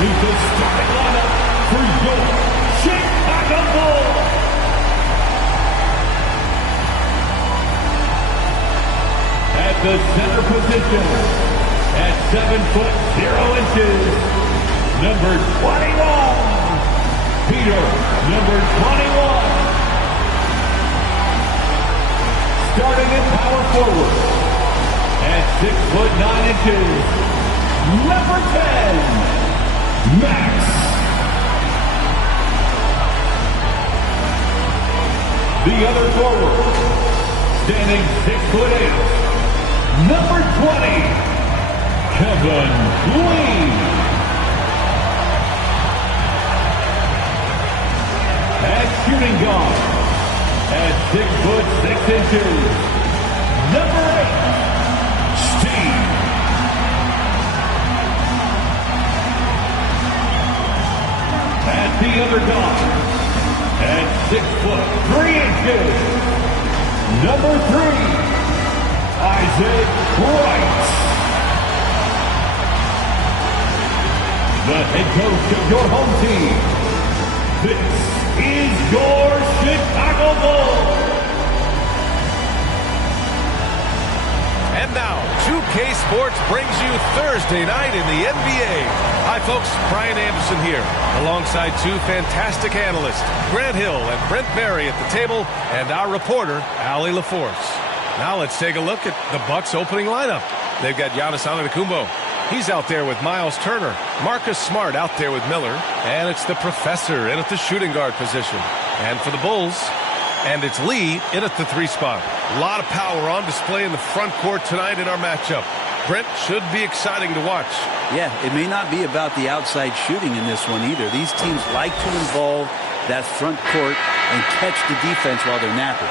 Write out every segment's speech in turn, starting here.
Meet the starting lineup for your Chicago Bulls. At the center position, at 7'0", number 21, Peter, number 21. Starting at power forward, at 6'9", number 10, Max. The other forward, standing 6'8", number 20, Kevin Lee. At shooting guard, at 6'6", number 8, Steve. At the other guard, at 6'3", number 3, Isaac Wright. The head coach of your home team. This is your Chicago Bulls. And now, 2K Sports brings you Thursday night in the NBA. Hi, folks. Brian Anderson here, alongside two fantastic analysts, Grant Hill and Brent Barry at the table, and our reporter, Allie LaForce. Now let's take a look at the Bucks' opening lineup. They've got Giannis Antetokounmpo. He's out there with Miles Turner. Marcus Smart out there with Miller. And it's the professor in at the shooting guard position. And for the Bulls, and it's Lee in at the 3 spot. A lot of power on display in the front court tonight in our matchup. Brent, should be exciting to watch. Yeah, it may not be about the outside shooting in this one either. These teams like to involve that front court and catch the defense while they're napping.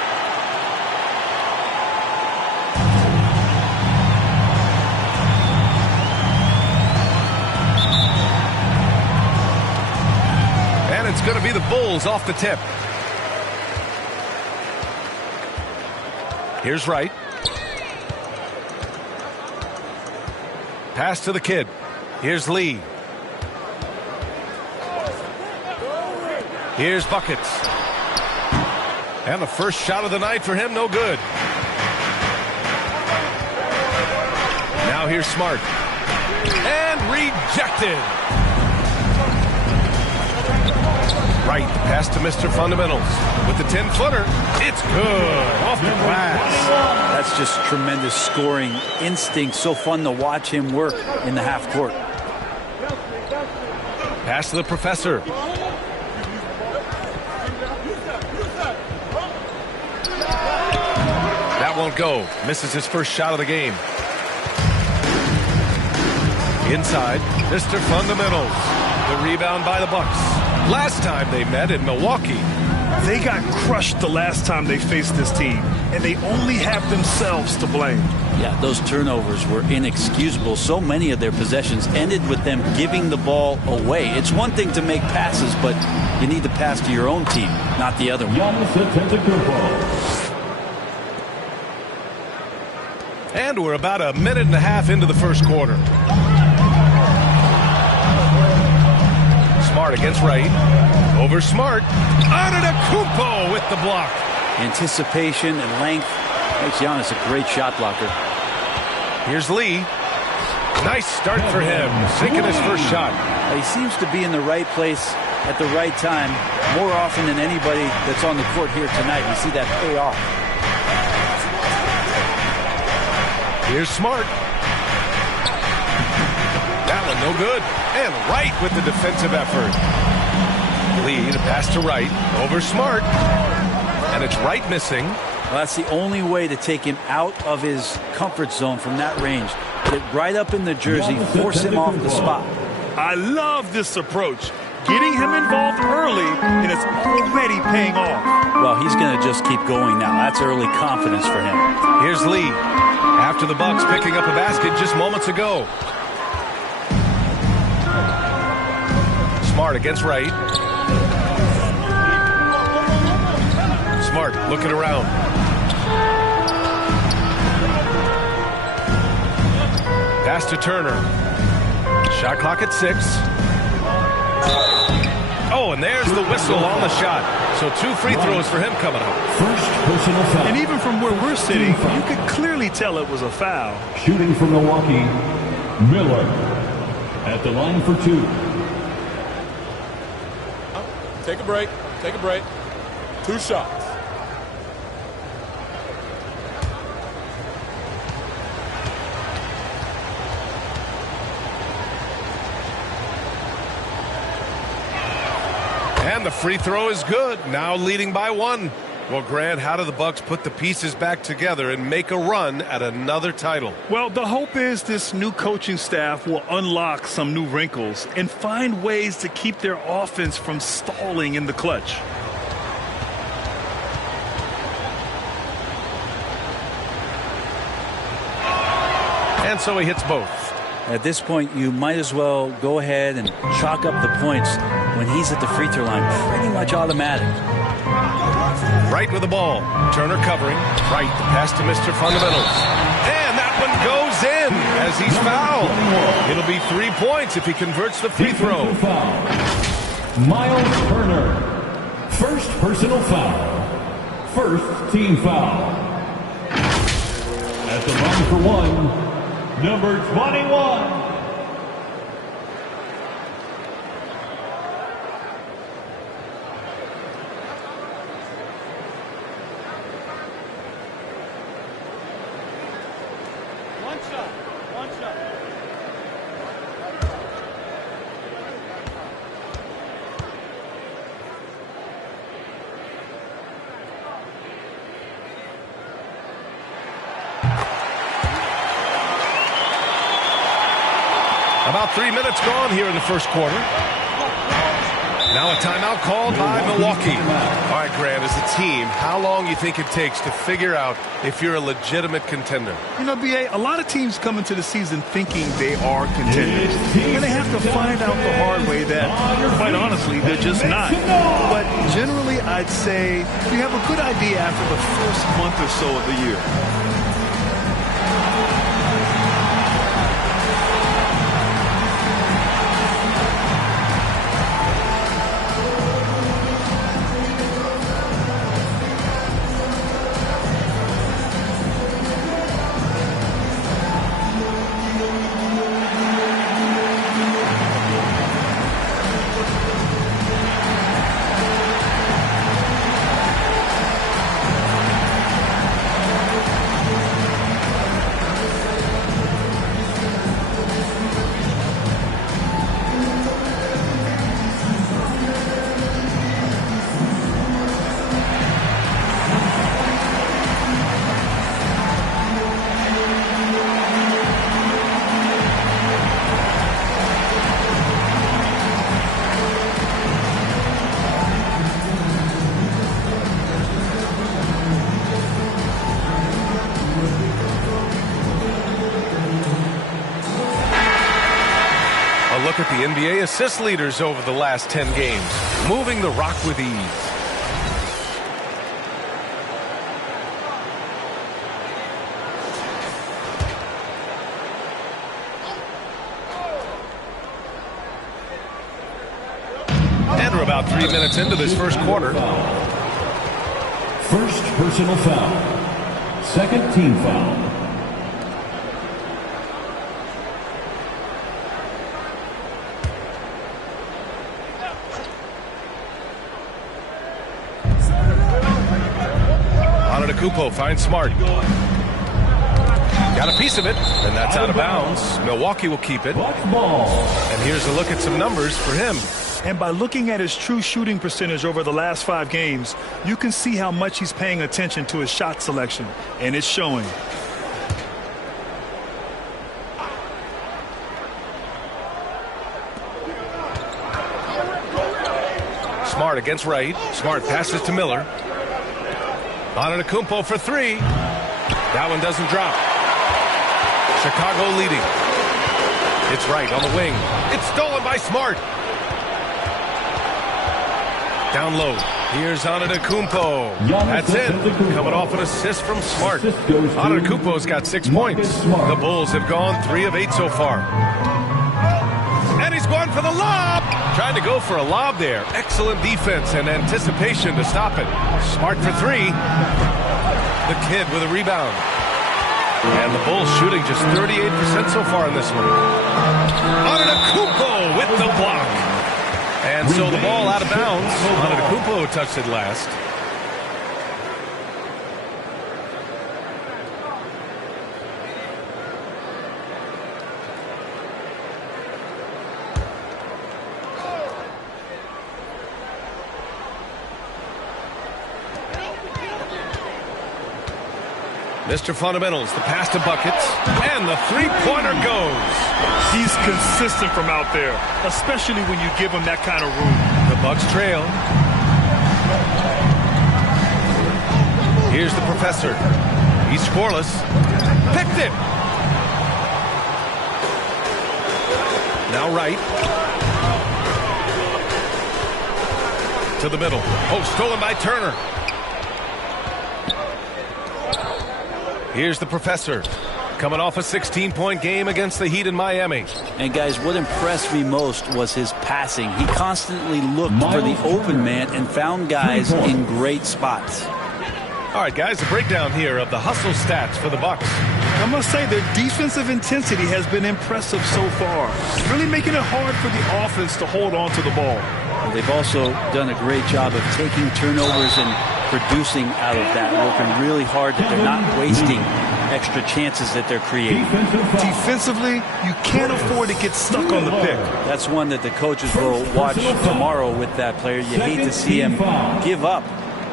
It's going to be the Bulls off the tip. Here's Wright. Pass to the kid. Here's Lee. Here's Buckets. And the first shot of the night for him, no good. Now here's Smart. And rejected. Right, pass to Mr. Fundamentals. With the 10-footer, it's good. Off the glass. That's just tremendous scoring instinct. So fun to watch him work in the half court. Pass to the professor. That won't go. Misses his first shot of the game. Inside, Mr. Fundamentals. The rebound by the Bucks. Last time they met in Milwaukee. They got crushed the last time they faced this team, and they only have themselves to blame. Yeah, those turnovers were inexcusable. So many of their possessions ended with them giving the ball away. It's one thing to make passes, but you need to pass to your own team, not the other one. And we're about a minute and a half into the first quarter. Smart against Wright. Over Smart. Antetokounmpo with the block. Anticipation and length makes Giannis a great shot blocker. Here's Lee. Nice start for him. Sinking his first shot. He seems to be in the right place at the right time more often than anybody that's on the court here tonight. We see that pay off. Here's Smart. That one no good. And Wright with the defensive effort. Lee to pass to Wright. Over Smart. And it's Wright missing. Well, that's the only way to take him out of his comfort zone from that range. Get right up in the jersey, force him off the spot. I love this approach. Getting him involved early, and it's already paying off. Well, he's going to just keep going now. That's early confidence for him. Here's Lee. After the Bucks picking up a basket just moments ago. Smart against Wright. Smart looking around. Pass to Turner. Shot clock at 6. Oh, and there's the whistle on the shot. So 2 free throws for him coming up. First personal foul. And even from where we're sitting, you could clearly tell it was a foul. Shooting from Milwaukee, Miller at the line for 2. Take a break. Take a break. 2 shots. And the free throw is good. Now leading by 1. Well, Grant, how do the Bucks put the pieces back together and make a run at another title? Well, the hope is this new coaching staff will unlock some new wrinkles and find ways to keep their offense from stalling in the clutch. And so he hits both. At this point, you might as well go ahead and chalk up the points when he's at the free throw line. Pretty much automatic. Wright with the ball. Turner covering. Wright, the pass to Mr. Fundamentals. And that one goes in as he's fouled. It'll be 3 points if he converts the free throw. Miles Turner. First personal foul. First team foul. At the line for 1, number 21. About 3 minutes gone here in the first quarter. Now a timeout called by Milwaukee. All right, Grant, as a team, how long do you think it takes to figure out if you're a legitimate contender? You know, B.A., a lot of teams come into the season thinking they are contenders. And they have to find out the hard way that, quite honestly, they're just not. But generally, I'd say you have a good idea after the first month or so of the year. Look at the NBA assist leaders over the last 10 games, moving the rock with ease. And we're about 3 minutes into this first quarter. First personal foul. Second team foul. Antetokounmpo finds Smart. Got a piece of it, and that's out of bounds. Milwaukee will keep it. And here's a look at some numbers for him. And by looking at his true shooting percentage over the last 5 games, you can see how much he's paying attention to his shot selection, and it's showing. Smart against Wright. Smart passes to Miller. Antetokounmpo for 3. That one doesn't drop. Chicago leading. It's Wright on the wing. It's stolen by Smart. Down low. Here's Antetokounmpo. That's it. Coming off an assist from Smart. Antetokounmpo's got 6 points. The Bulls have gone 3 of 8 so far. And he's going for the lob. Tried to go for a lob there. Excellent defense and anticipation to stop it. Smart for three. The kid with a rebound. And the Bulls shooting just 38% so far in this one. Antetokounmpo with the block. And so the ball out of bounds. Antetokounmpo touched it last. Mr. Fundamentals, the pass to buckets, and the three-pointer goes. He's consistent from out there, especially when you give him that kind of room. The Bucks trail. Here's the professor. He's scoreless. Picked it. Now right. To the middle. Oh, stolen by Turner. Here's the professor, coming off a 16-point game against the Heat in Miami. And guys, what impressed me most was his passing. He constantly looked for the open man and found guys in great spots. All right, guys, a breakdown here of the hustle stats for the Bucks. I must say their defensive intensity has been impressive so far, really making it hard for the offense to hold on to the ball. Well, they've also done a great job of taking turnovers and producing out of that, working really hard that they're not wasting extra chances that they're creating. Defensively, you can't afford to get stuck on the pick. That's one that the coaches will watch tomorrow with that player. You hate to see him give up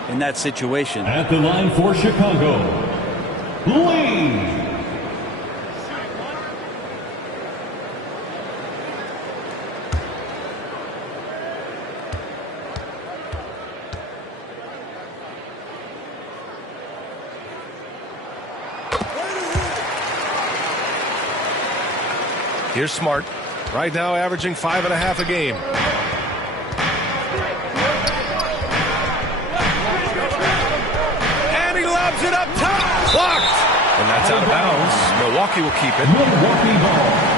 in that situation. At the line for Chicago, Lee. Here's Smart, right now averaging 5.5 a game. And he lobs it up top. Blocked. And that's out of bounds. Milwaukee will keep it. Milwaukee ball.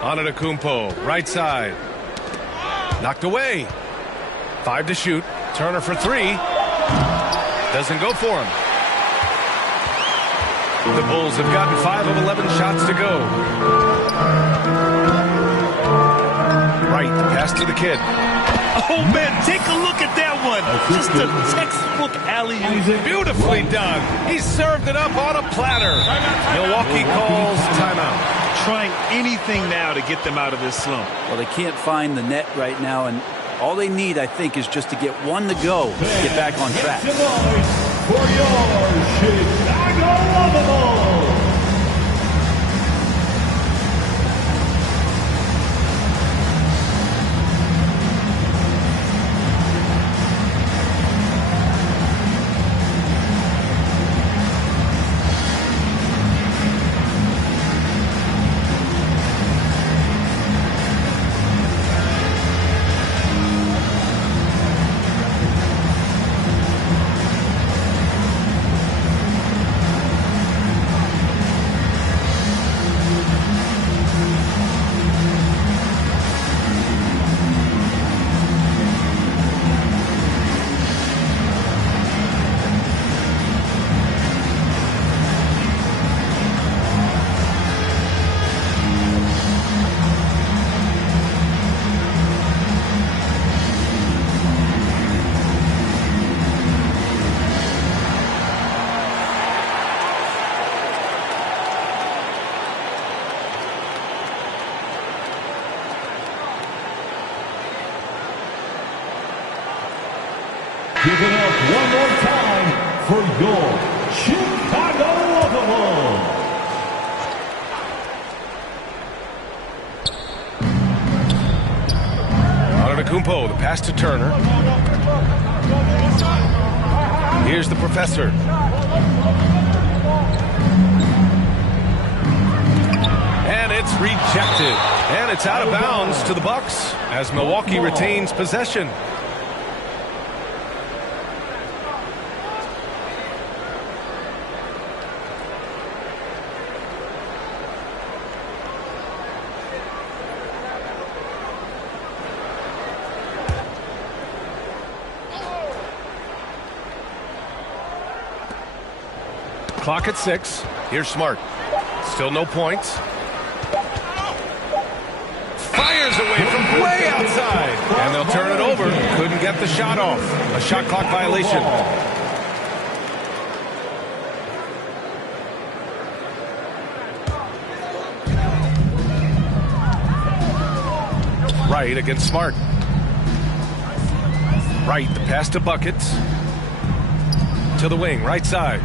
Antetokounmpo, right side. Knocked away. 5 to shoot. Turner for 3. Doesn't go for him. The Bulls have gotten 5 of 11 shots to go. Right, pass to the kid. Oh, man, take a look at that one. Just a textbook alley-oop. Beautifully done. He served it up on a platter. Milwaukee calls timeout. Trying anything now to get them out of this slump. Well, they can't find the net right now, and all they need, I think, is just to get one to go to get back on track. For your Chicago Bulls. Give it up one more time for your Chicago Bulls. Antetokounmpo, the pass to Turner. Here's the professor. And it's It's rejected, and it's out of bounds to the Bucks as Milwaukee retains possession. Clock at 6. Here's Smart. Still no points. Fires away from way outside. And they'll turn it over. Couldn't get the shot off. A shot clock violation. Wright against Smart. Wright, the pass to Buckets. To the wing, right side.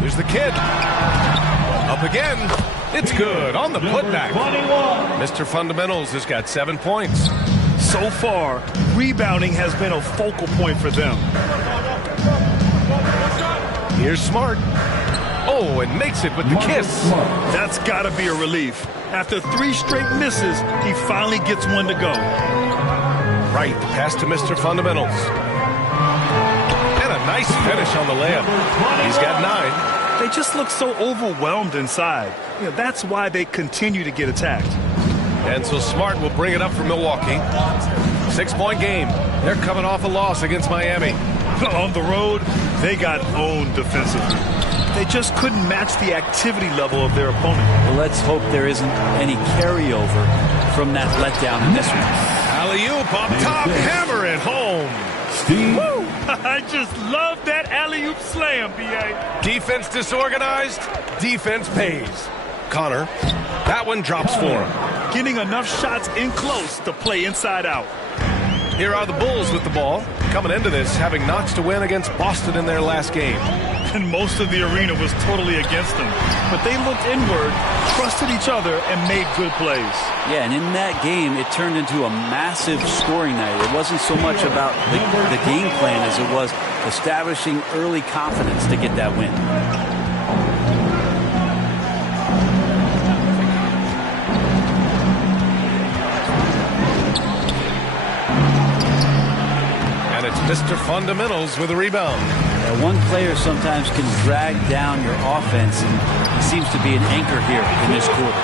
Here's the kid. Up again. It's good on the putback. Mr. Fundamentals has got 7 points. So far, rebounding has been a focal point for them. Here's Smart. Oh, and makes it with the kiss. That's got to be a relief. After 3 straight misses, he finally gets one to go. Right, the pass to Mr. Fundamentals. And a nice finish on the layup. He's got 9. They just look so overwhelmed inside. You know, that's why they continue to get attacked. And so Smart will bring it up for Milwaukee. 6-point game. They're coming off a loss against Miami. On the road, they got owned defensively. They just couldn't match the activity level of their opponent. Well, let's hope there isn't any carryover from that letdown in this one. Alley-oop up top, hammer it home. Steve. Woo! I just love that alley-oop slam, B.A. Defense disorganized, defense pays. Connor, that one drops for him. Getting enough shots in close to play inside out. Here are the Bulls with the ball. Coming into this, having notched a win against Boston in their last game. And most of the arena was totally against them. But they looked inward, trusted each other, and made good plays. Yeah, and in that game, it turned into a massive scoring night. It wasn't so much about the game plan as it was establishing early confidence to get that win. And it's Mr. Fundamentals with a rebound. One player sometimes can drag down your offense, and he seems to be an anchor here in this quarter.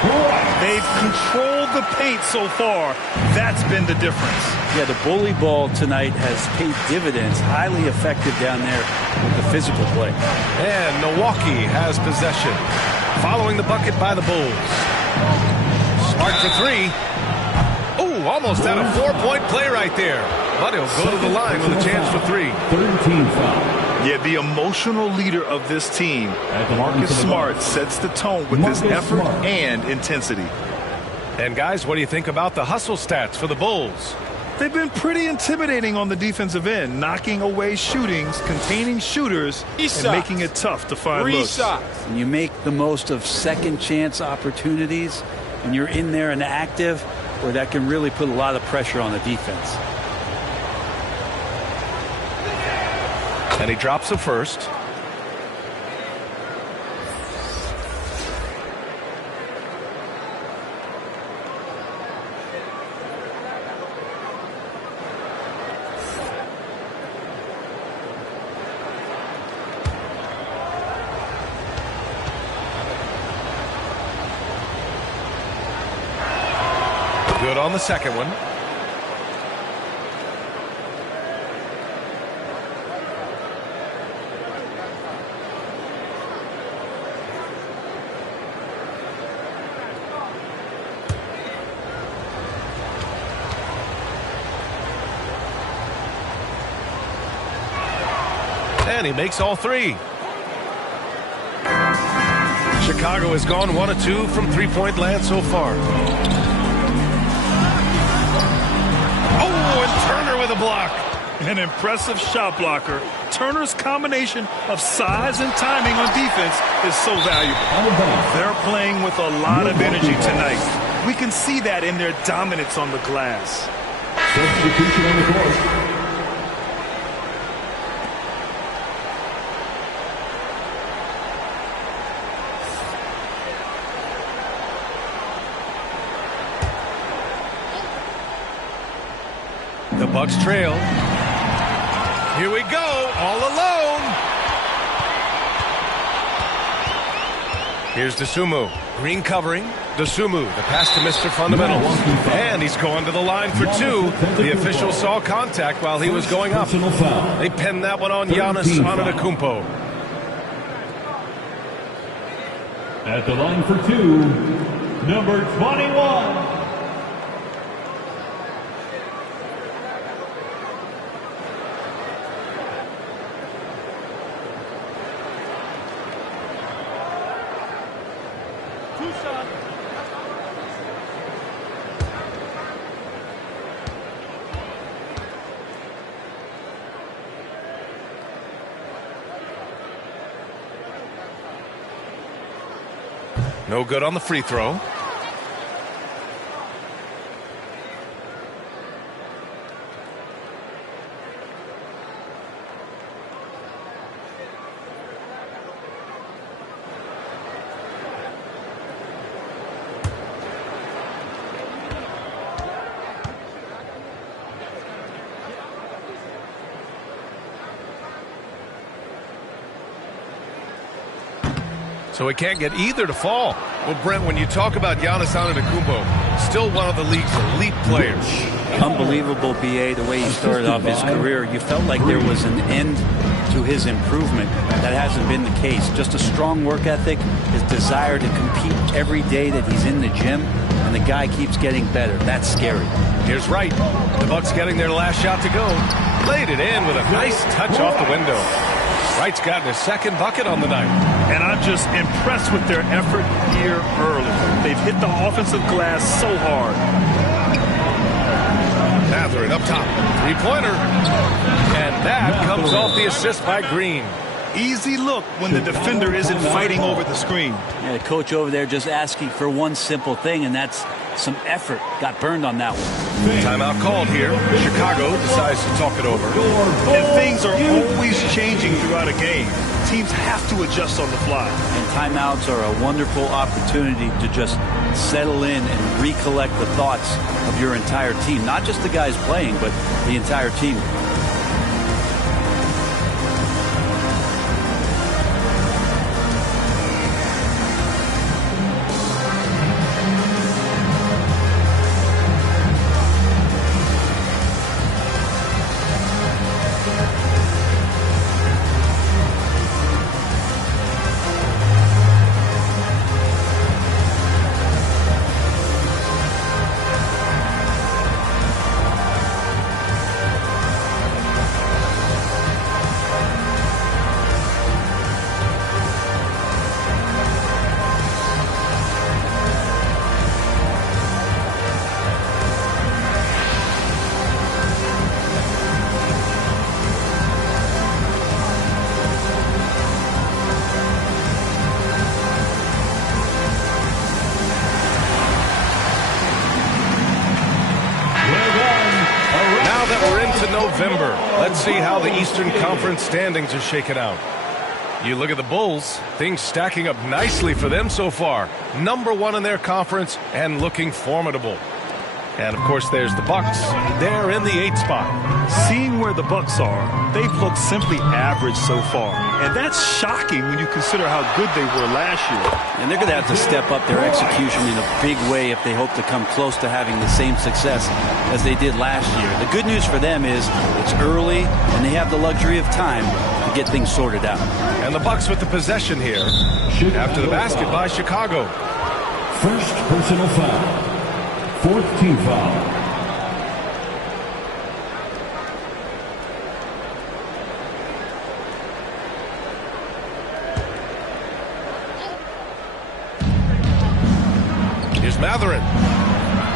They've controlled the paint so far. That's been the difference. Yeah, the bully ball tonight has paid dividends. Highly effective down there with the physical play. And Milwaukee has possession. Following the bucket by the Bulls. Smart for 3. Oh, almost had a 4-point play right there. But he'll go to the line with a chance for 3. 13 foul. Yeah, the emotional leader of this team, Marcus Smart, sets the tone with his effort and intensity. And guys, what do you think about the hustle stats for the Bulls? They've been pretty intimidating on the defensive end, knocking away shootings, containing shooters, and making it tough to find looks. And you make the most of second chance opportunities, and you're in there and active, where that can really put a lot of pressure on the defense. And he drops the first. Good on the second one. And he makes all 3. Chicago has gone 1 of 2 from 3-point land so far. Oh, and Turner with a block. An impressive shot blocker. Turner's combination of size and timing on defense is so valuable. They're playing with a lot of energy tonight. We can see that in their dominance on the glass. Substitution on the court. The Bucks trail. Here we go, all alone. Here's Dosunmu. Green covering. Dosunmu, the pass to Mr. Fundamentals. And he's going to the line for two. The official saw contact while he was going up. They pinned that one on Giannis Antetokounmpo. At the line for two, number 21. No good on the free throw. So he can't get either to fall. Well, Brent, when you talk about Giannis Antetokounmpo, still one of the league's elite players. Unbelievable, BA, the way he started off his career. You felt like there was an end to his improvement. That hasn't been the case. Just a strong work ethic, his desire to compete every day that he's in the gym, and the guy keeps getting better. That's scary. Here's Wright. The Bucks getting their last shot to go. Laid it in with a nice touch off the window. Wright's gotten his second bucket on the night. And I'm just impressed with their effort here early. They've hit the offensive glass so hard. Mathurin up top. Three-pointer. And that comes off the assist by Green. Easy look when the defender isn't fighting over the screen. Yeah, the coach over there just asking for one simple thing, and that's some effort. Got burned on that one. Timeout called here. Chicago decides to talk it over. And things are always changing throughout a game. Teams have to adjust on the fly. And timeouts are a wonderful opportunity to just settle in and recollect the thoughts of your entire team. Not just the guys playing, but the entire team. November. Let's see how the Eastern Conference standings are shaken out. You look at the Bulls, things stacking up nicely for them so far. Number one in their conference and looking formidable. And, of course, there's the Bucks. They're in the 8th spot. Seeing where the Bucks are, they've looked simply average so far. And that's shocking when you consider how good they were last year. And they're going to have to step up their execution in a big way if they hope to come close to having the same success as they did last year. The good news for them is it's early and they have the luxury of time to get things sorted out. And the Bucks with the possession here after the basket by Chicago. First personal foul. 4th team foul. Here's Mathurin.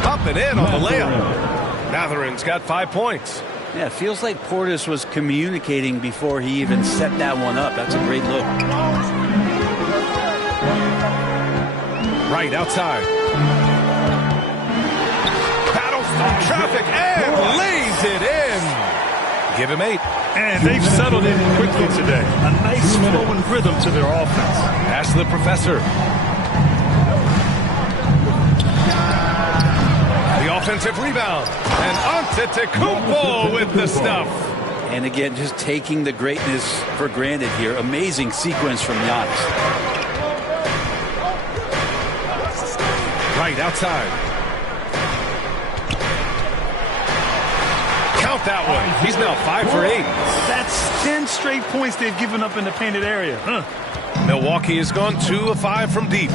Up and in on the layup. Mathurin's got 5 points. Yeah, it feels like Portis was communicating before he even set that one up. That's a great look. Right outside. Traffic and lays it in. Give him 8. And they've settled in quickly today. A nice flowing rhythm to their offense. Pass the professor. The Offensive rebound. And Antetokounmpo with the stuff. And again, just taking the greatness for granted here. Amazing sequence from Giannis. Right outside. Count that one. He's now 5 for 8. That's 10 straight points they've given up in the painted area. Milwaukee has gone 2 of 5 from deep.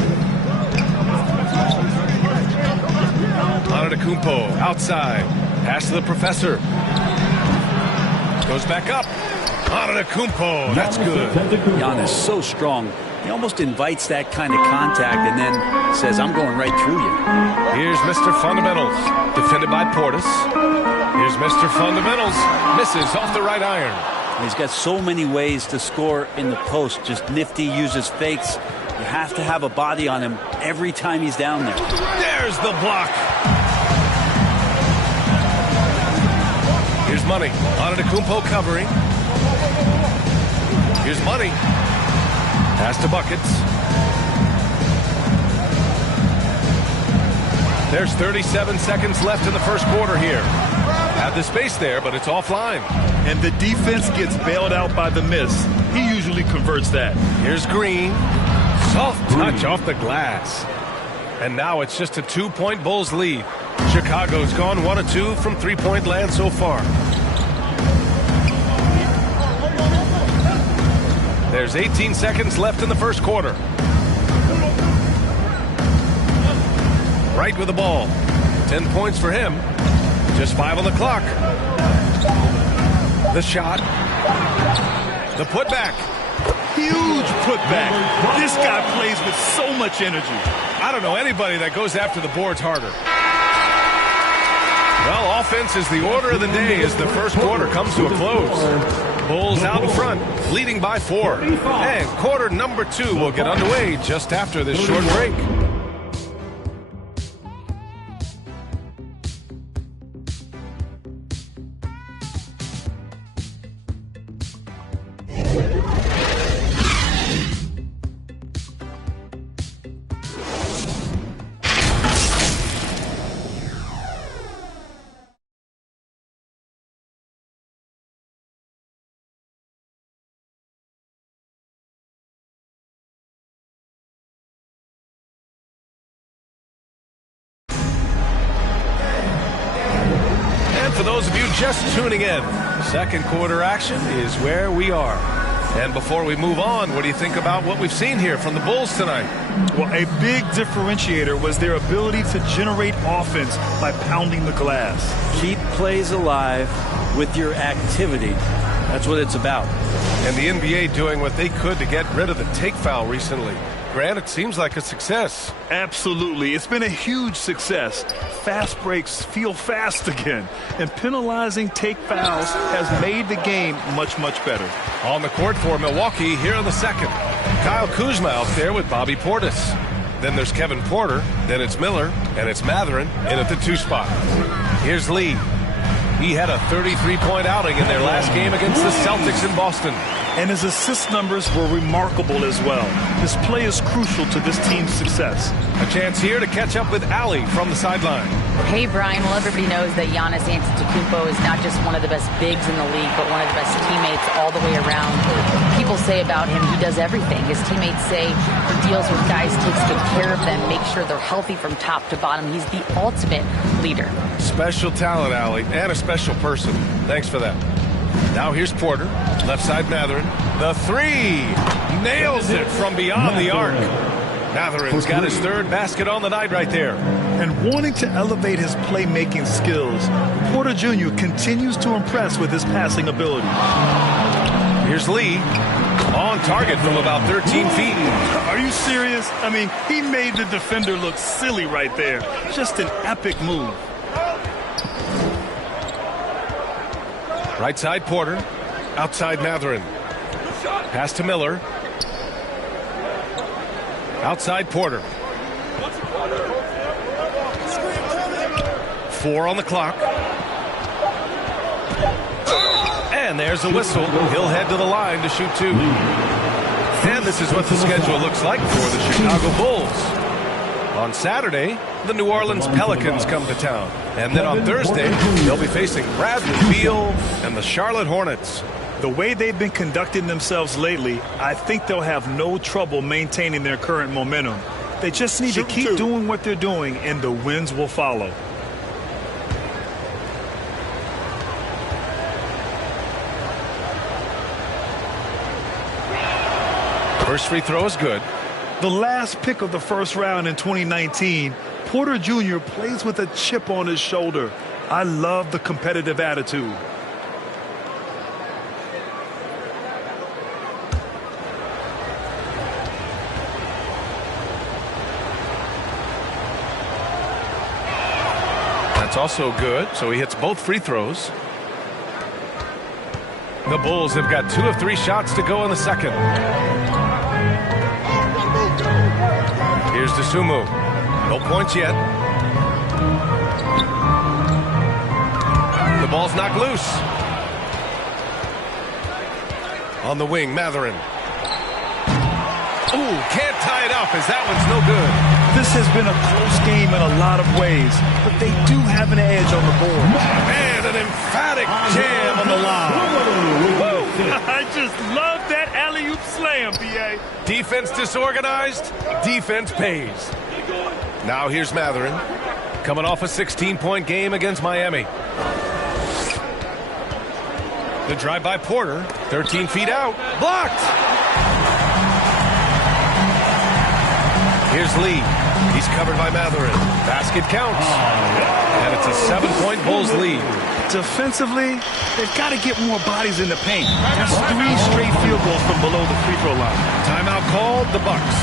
Antetokounmpo outside. Pass to the professor. Goes back up. Antetokounmpo. That's good. Giannis so strong. He almost invites that kind of contact and then says, I'm going right through you. Here's Mr. Fundamentals. Defended by Portis. Here's Mr. Fundamentals. Misses off the right iron. He's got so many ways to score in the post. Just nifty, uses fakes. You have to have a body on him every time he's down there. There's the block. Here's Money. Antetokounmpo covering. Here's Money. Pass to Buckets. There's 37 seconds left in the first quarter here. Have the space there, but it's offline. And the defense gets bailed out by the miss. He usually converts that. Here's Green. Soft touch off the glass. And now it's just a 2-point Bulls lead. Chicago's gone 1 of 2 from three-point land so far. There's 18 seconds left in the first quarter. Right with the ball. 10 points for him. Just 5 on the clock. The shot. The putback. Huge putback. This guy plays with so much energy. I don't know anybody that goes after the boards harder. Well, offense is the order of the day as the first quarter comes to a close. Bulls out in front, leading by 4. And quarter number 2 will get underway just after this short break. For those of you just tuning in, second quarter action is where we are. And before we move on, what do you think about what we've seen here from the Bulls tonight? Well, a big differentiator was their ability to generate offense by pounding the glass. Keep plays alive with your activity. That's what it's about. And the NBA doing what they could to get rid of the take foul recently. Grant, it seems like a success. Absolutely. It's been a huge success. Fast breaks feel fast again. And penalizing take fouls has made the game much, much better. On the court for Milwaukee here in the second. Kyle Kuzma out there with Bobby Portis. Then there's Kevin Porter. Then it's Miller. And it's Mathurin in at the 2 spot. Here's Lee. He had a 33-point outing in their last game against the Celtics in Boston. And his assist numbers were remarkable as well. His play is crucial to this team's success. A chance here to catch up with Allie from the sideline. Hey, Brian. Well, everybody knows that Giannis Antetokounmpo is not just one of the best bigs in the league, but one of the best teammates all the way around. People say about him, he does everything. His teammates say he deals with guys, takes good care of them, makes sure they're healthy from top to bottom. He's the ultimate leader. Special talent, Allie, and a special person. Thanks for that. Now here's Porter. Left side Mathurin. The 3. Nails it from beyond the arc. Mathurin's got his 3rd basket on the night right there. And wanting to elevate his playmaking skills, Porter Jr. continues to impress with his passing ability. Here's Lee. On target from about 13 feet. Are you serious? I mean, he made the defender look silly right there. Just an epic move. Right side Porter. Outside Mathurin. Pass to Miller. Outside Porter. 4 on the clock. And there's a whistle. He'll head to the line to shoot 2. And this is what the schedule looks like for the Chicago Bulls. On Saturday, the New Orleans Pelicans come to town. And then on Thursday, they'll be facing Bradley Beal and the Charlotte Hornets. The way they've been conducting themselves lately, I think they'll have no trouble maintaining their current momentum. They just need to keep doing what they're doing, and the wins will follow. First free throw is good. The last pick of the first round in 2019, Porter Jr. plays with a chip on his shoulder. I love the competitive attitude. That's also good, so he hits both free throws. The Bulls have got 2 of 3 shots to go in the second. Here's Dosunmu. No points yet. The ball's knocked loose. On the wing, Mathurin. Ooh, can't tie it up as that one's no good. This has been a close game in a lot of ways, but they do have an edge on the board. And an emphatic jam on the line. Woo! I just love that alley-oop slam, B.A. Defense disorganized, defense pays. Now here's Mathurin, coming off a 16-point game against Miami. The drive by Porter, 13 feet out, blocked. Here's Lee. He's covered by Mathurin. Basket counts. And it's a 7-point Bulls lead. Defensively, they've got to get more bodies in the paint. That's 3 straight field goals from below the free throw line. Timeout called, the Bucks.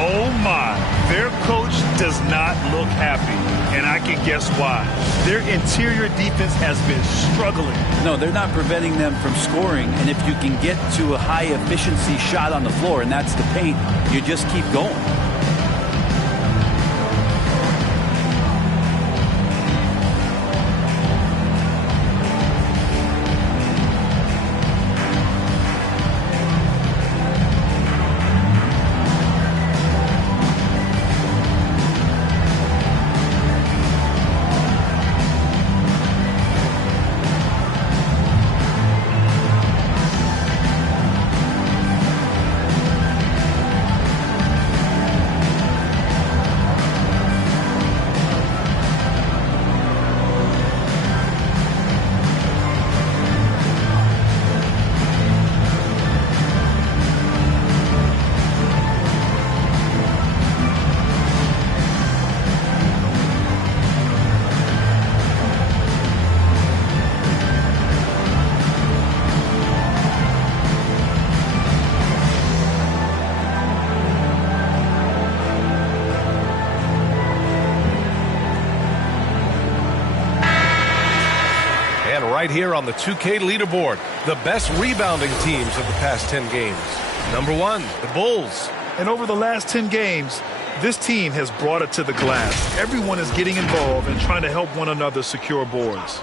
Oh my, their coach does not look happy, and I can guess why. Their interior defense has been struggling. No, they're not preventing them from scoring, and if you can get to a high efficiency shot on the floor, and that's the paint, you just keep going. Right here on the 2K leaderboard, the best rebounding teams of the past 10 games. Number 1, the Bulls. And over the last 10 games, this team has brought it to the glass. Everyone is getting involved and trying to help one another secure boards.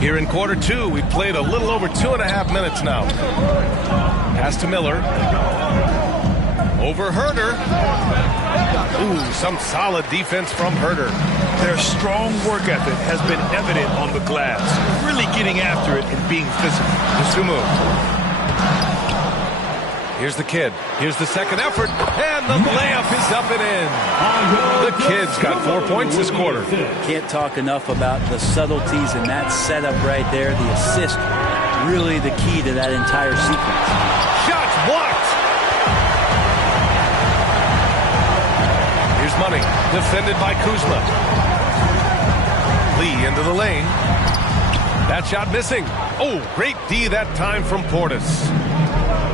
Here in quarter 2, we played a little over 2.5 minutes now. Pass to Miller. Over Herter. Ooh, some solid defense from Herter. Their strong work ethic has been evident on the glass, really getting after it and being physical. Dosunmu. Here's the kid. Here's the second effort, and the layup is up and in. The kid's got 4 points this quarter. Can't talk enough about the subtleties in that setup right there. The assist, really the key to that entire sequence. Shots blocked. Here's Money, defended by Kuzma. Lee into the lane. That shot missing. Oh, great D that time from Portis.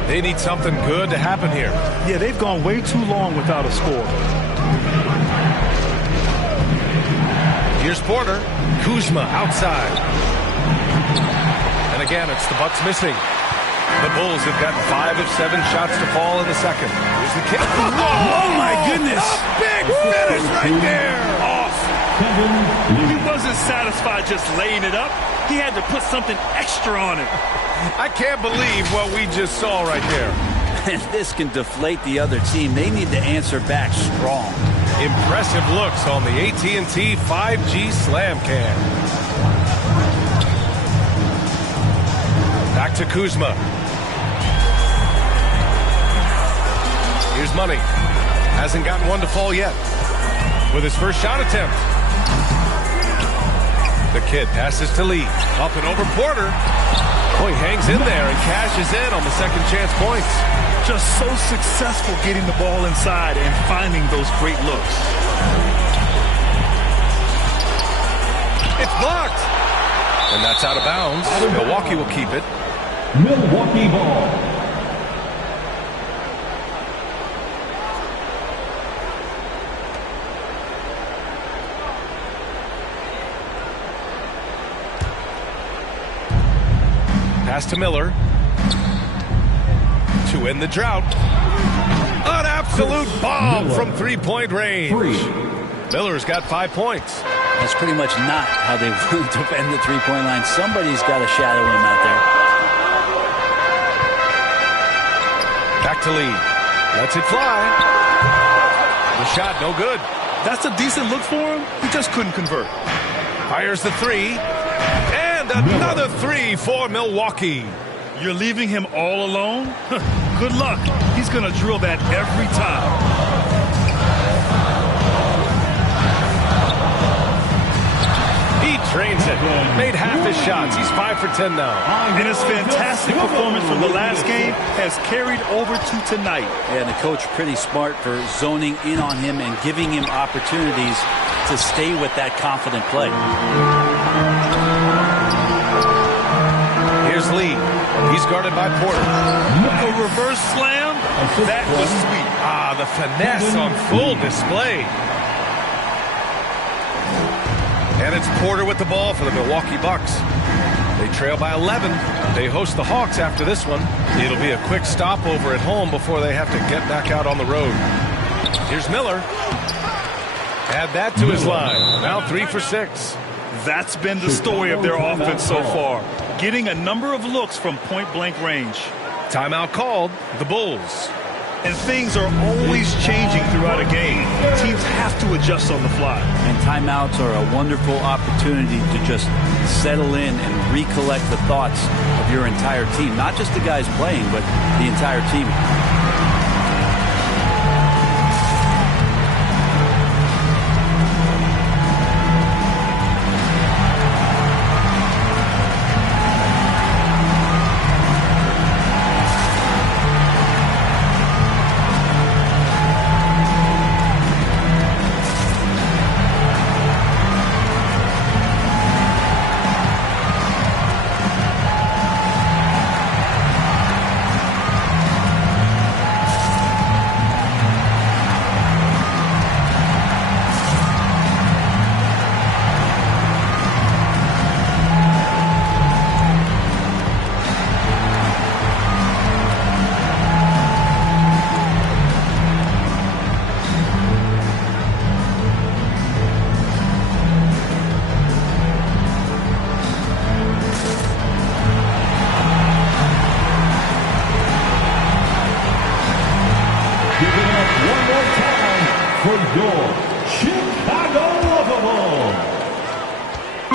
They need something good to happen here. Yeah, they've gone way too long without a score. Here's Porter. Kuzma outside. And again, it's the Bucks missing. The Bulls have gotten 5 of 7 shots to fall in the second. Here's the kick. Oh my goodness. A big finish right there. Off. He wasn't satisfied just laying it up. He had to put something extra on it. I can't believe what we just saw right there. And this can deflate the other team. They need to answer back strong. Impressive looks on the AT&T 5G Slam Cam. Back to Kuzma. Here's Money. Hasn't gotten one to fall yet. With his first shot attempt. The kid passes to Lee. Up and over Porter. Boy, hangs in there and cashes in on the second chance points. Just so successful getting the ball inside and finding those great looks. It's blocked. And that's out of bounds. Milwaukee will keep it. Milwaukee ball. Pass to Miller. To end the drought. An absolute bomb from three-point range. Miller's got 5 points. That's pretty much not how they defend the three-point line. Somebody's got to shadow him out there. Back to Lee. Lets it fly. The shot, no good. That's a decent look for him. He just couldn't convert. Fires the three. And another three for Milwaukee. You're leaving him all alone? Good luck. He's going to drill that every time. He trains it. Made half his shots. He's 5 for 10 now. And his fantastic performance from the last game has carried over to tonight. Yeah, and the coach pretty smart for zoning in on him and giving him opportunities to stay with that confident play. Here's Lee. He's guarded by Porter. A reverse slam? That was sweet. Ah, the finesse on full display. And it's Porter with the ball for the Milwaukee Bucks. They trail by 11. They host the Hawks after this one. It'll be a quick stopover at home before they have to get back out on the road. Here's Miller. Add that to his line. Now 3 for 6. That's been the story of their offense so far. Getting a number of looks from point-blank range. Timeout called. The Bulls. And things are always changing throughout a game. Teams have to adjust on the fly. And timeouts are a wonderful opportunity to just settle in and recollect the thoughts of your entire team. Not just the guys playing, but the entire team.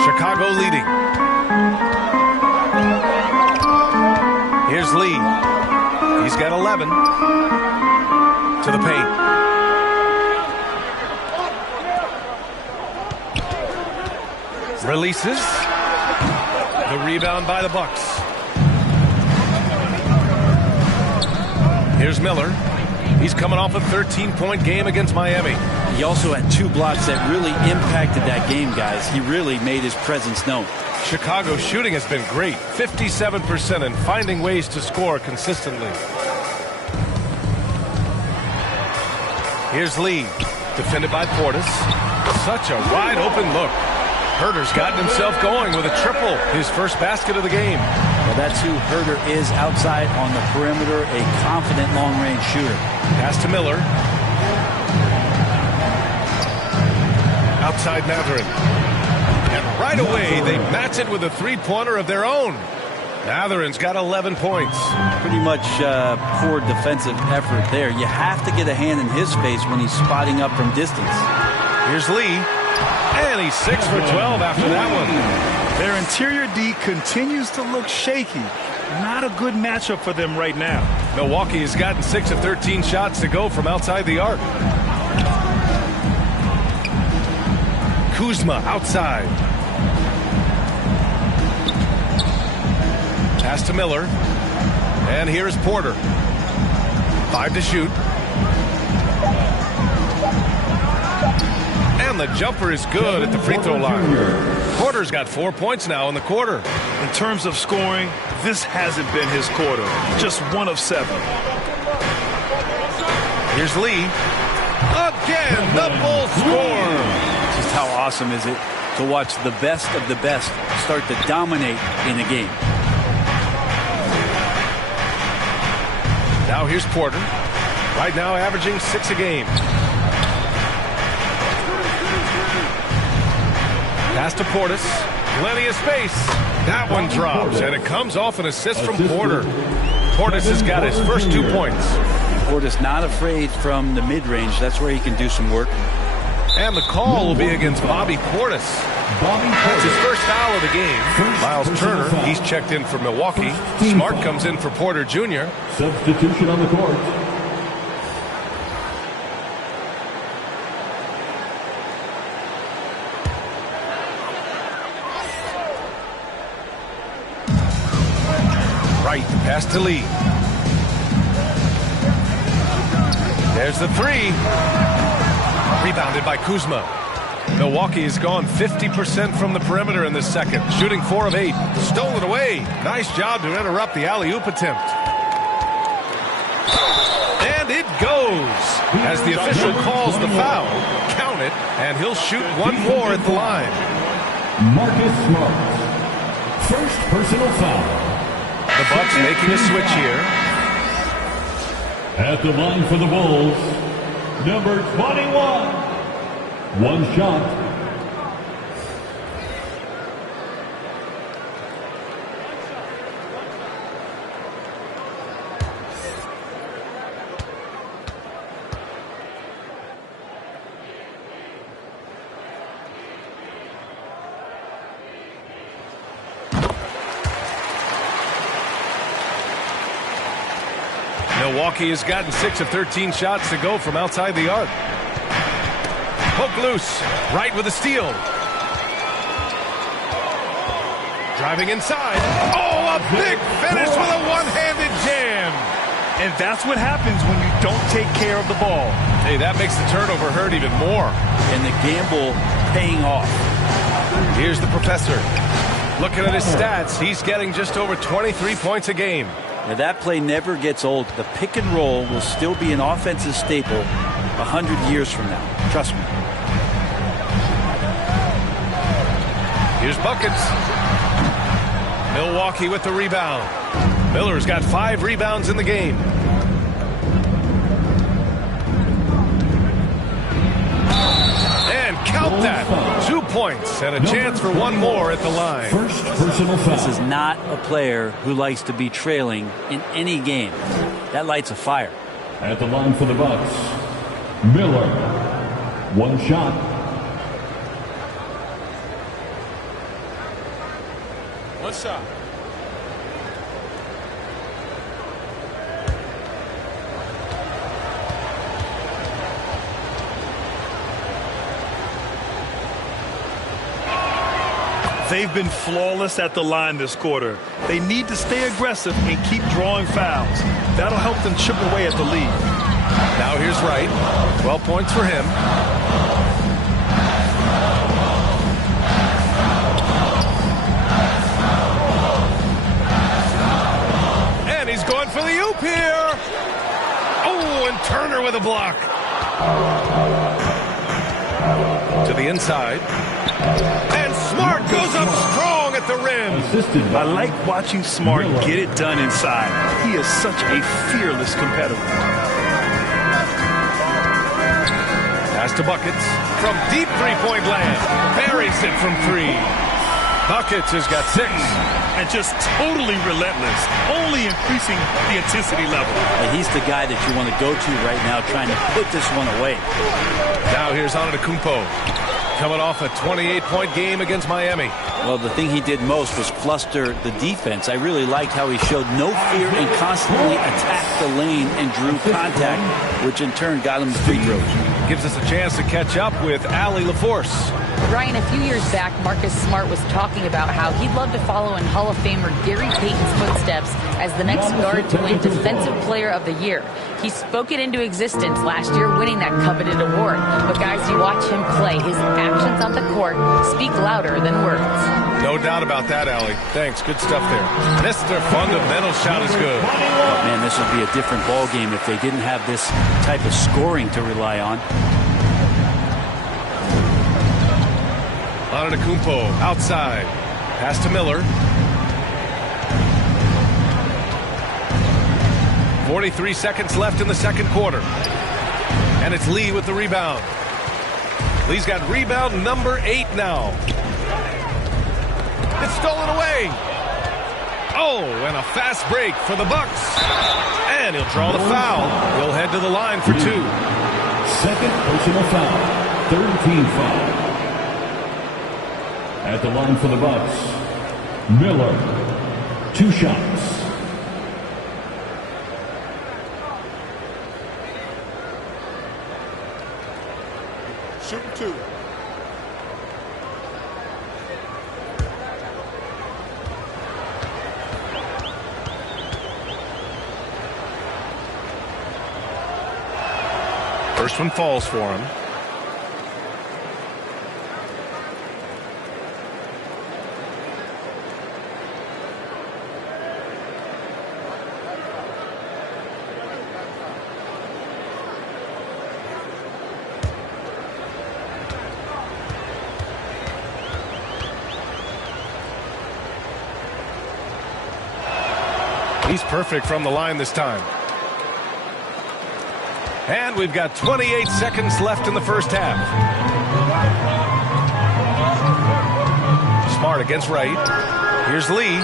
Chicago leading. Here's Lee. He's got 11. To the paint. Releases. The rebound by the Bucks. Here's Miller. He's coming off a 13-point game against Miami. He also had 2 blocks that really impacted that game, guys. He really made his presence known. Chicago's shooting has been great, 57%, and finding ways to score consistently. Here's Lee, defended by Portis. Such a wide-open look. Herter's gotten himself going with a triple, his first basket of the game. Well, that's who Herter is outside on the perimeter, a confident long-range shooter. Pass to Miller. Outside Mathurin. And right away, they match it with a three-pointer of their own. Matherin's got 11 points. Pretty much poor defensive effort there. You have to get a hand in his face when he's spotting up from distance. Here's Lee. And he's 6 for 12 after that one. Their interior D continues to look shaky. Not a good matchup for them right now. Milwaukee has gotten 6 of 13 shots to go from outside the arc. Kuzma outside. Pass to Miller. And here's Porter. 5 to shoot. And the jumper is good at the free throw line. Porter's got 4 points now in the quarter. In terms of scoring, this hasn't been his quarter. Just 1 of 7. Here's Lee. Again, the Bulls score. Just how awesome is it to watch the best of the best start to dominate in a game. Now here's Porter. Right now averaging 6 a game. Pass to Portis. Plenty of space. That one drops, and it comes off an assist from Porter. Portis has got his first 2 points. Portis not afraid from the mid-range. That's where he can do some work. And the call will be against Bobby Portis. That's his first foul of the game. Miles Turner, he's checked in for Milwaukee. Smart comes in for Porter Jr. Substitution on the court. Right, pass to Lee. There's the 3. Rebounded by Kuzma. Milwaukee has gone 50% from the perimeter in this second, shooting 4 of 8. Stolen away. Nice job to interrupt the alley-oop attempt. And it goes. As the official calls the foul, count it, and he'll shoot 1 more at the line. Marcus Smart. First personal foul. The Bucks making a switch here. At the line for the Bulls, number 21. 1 shot. Milwaukee has gotten 6 of 13 shots to go from outside the arc. Hook loose. Right with a steal. Driving inside. Oh, a big finish with a one-handed jam. And that's what happens when you don't take care of the ball. Hey, that makes the turnover hurt even more. And the gamble paying off. Here's the professor. Looking at his stats, he's getting just over 23 points a game. Now that play never gets old. The pick and roll will still be an offensive staple 100 years from now. Trust me. Here's buckets. Milwaukee with the rebound. Miller's got 5 rebounds in the game. And count that. 2 points and a chance for 1 more at the line. First personal foul. This is not a player who likes to be trailing in any game. That lights a fire. At the line for the Bucks, Miller. 1 shot. One shot. They've been flawless at the line this quarter. They need to stay aggressive and keep drawing fouls. That'll help them chip away at the lead. Now here's Wright. 12 points for him. And he's going for the oop here. Oh, and Turner with a block. To the inside. And Smart goes up strong at the rim. I like watching Smart get it done inside. He is such a fearless competitor. Pass to buckets from deep three-point land. Buries it from 3. Buckets has got 6. And just totally relentless, only increasing the intensity level. And he's the guy that you want to go to right now, trying to put this one away. Now here's Antetokounmpo, coming off a 28-point game against Miami. Well, the thing he did most was fluster the defense. I really liked how he showed no fear and constantly attacked the lane and drew contact, which in turn got him the free throws. Gives us a chance to catch up with Allie LaForce. Ryan, a few years back, Marcus Smart was talking about how he'd love to follow in Hall of Famer Gary Payton's footsteps as the next guard to win Defensive Player of the Year. He spoke it into existence last year, winning that coveted award. But guys, you watch him play, his actions on the court speak louder than words. No doubt about that, Allie. Thanks. Good stuff there. Mr. Fundamental shot is good. Oh, man, this would be a different ball game if they didn't have this type of scoring to rely on. Antetokounmpo outside. Pass to Miller. 43 seconds left in the second quarter. And it's Lee with the rebound. Lee's got rebound number 8 now. It's stolen away. Oh, and a fast break for the Bucks. And he'll draw the foul. He'll head to the line for 2. Second personal foul. Third team foul. At the line for the Bucks, Miller. 2 shots. Shooting 2. First one falls for him. He's perfect from the line this time. And we've got 28 seconds left in the first half. Smart against Wright. Here's Lee.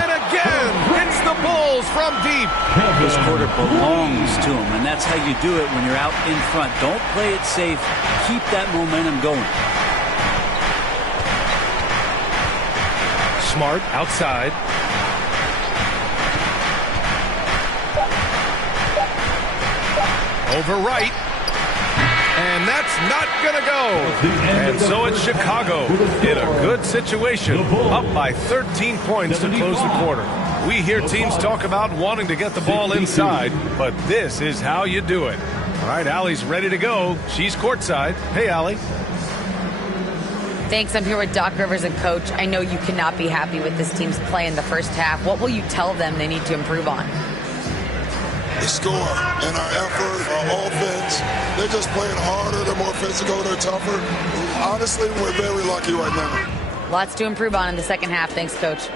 And again, hits the Bulls from deep. This quarter belongs to him, and that's how you do it when you're out in front. Don't play it safe. Keep that momentum going. Smart outside. Over Wright. And that's not going to go. And so it's Chicago in a good situation, up by 13 points to close the quarter. We hear teams talk about wanting to get the ball inside, but this is how you do it. All right, Allie's ready to go. She's courtside. Hey, Allie. Thanks. I'm here with Doc Rivers and Coach. I know you cannot be happy with this team's play in the first half. What will you tell them they need to improve on? The score and our effort, our offense, they're just playing harder, they're more physical, they're tougher. Honestly, we're very lucky right now. Lots to improve on in the second half. Thanks, Coach.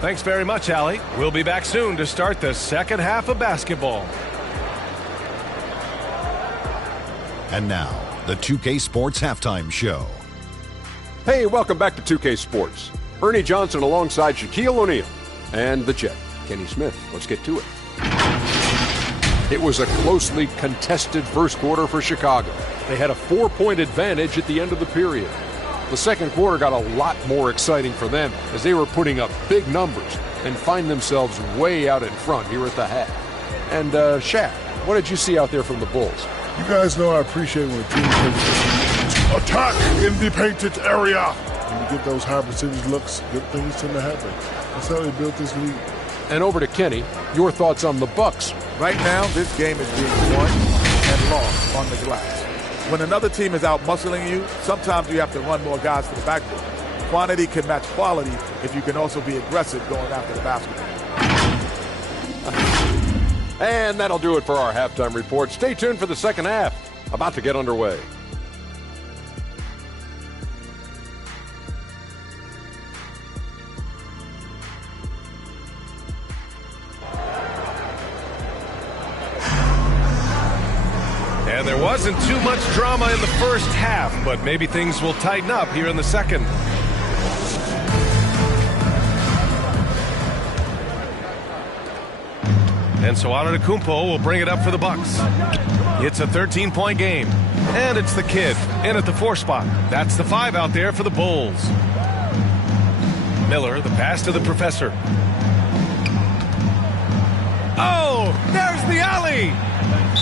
Thanks very much, Allie. We'll be back soon to start the second half of basketball. And now, the 2K Sports Halftime Show. Hey, welcome back to 2K Sports. Ernie Johnson alongside Shaquille O'Neal and the Jet, Kenny Smith. Let's get to it. It was a closely contested first quarter for Chicago. They had a 4-point advantage at the end of the period. The second quarter got a lot more exciting for them as they were putting up big numbers and find themselves way out in front here at the half. And Shaq, what did you see out there from the Bulls? You guys know I appreciate when a team takes attack in the painted area. When you get those high percentage looks, good things tend to happen. That's how they built this league. And over to Kenny, your thoughts on the Bucks. Right now, this game is being won and lost on the glass. When another team is out muscling you, sometimes you have to run more guys to the backboard. Quantity can match quality if you can also be aggressive going after the basketball. And that'll do it for our halftime report. Stay tuned for the second half. About to get underway. And there wasn't too much drama in the first half, but maybe things will tighten up here in the second. And so Antetokounmpo will bring it up for the Bucks. It's a 13-point game. And it's the kid in at the 4 spot. That's the 5 out there for the Bulls. Miller, the pass to the professor. Oh, there's the alley.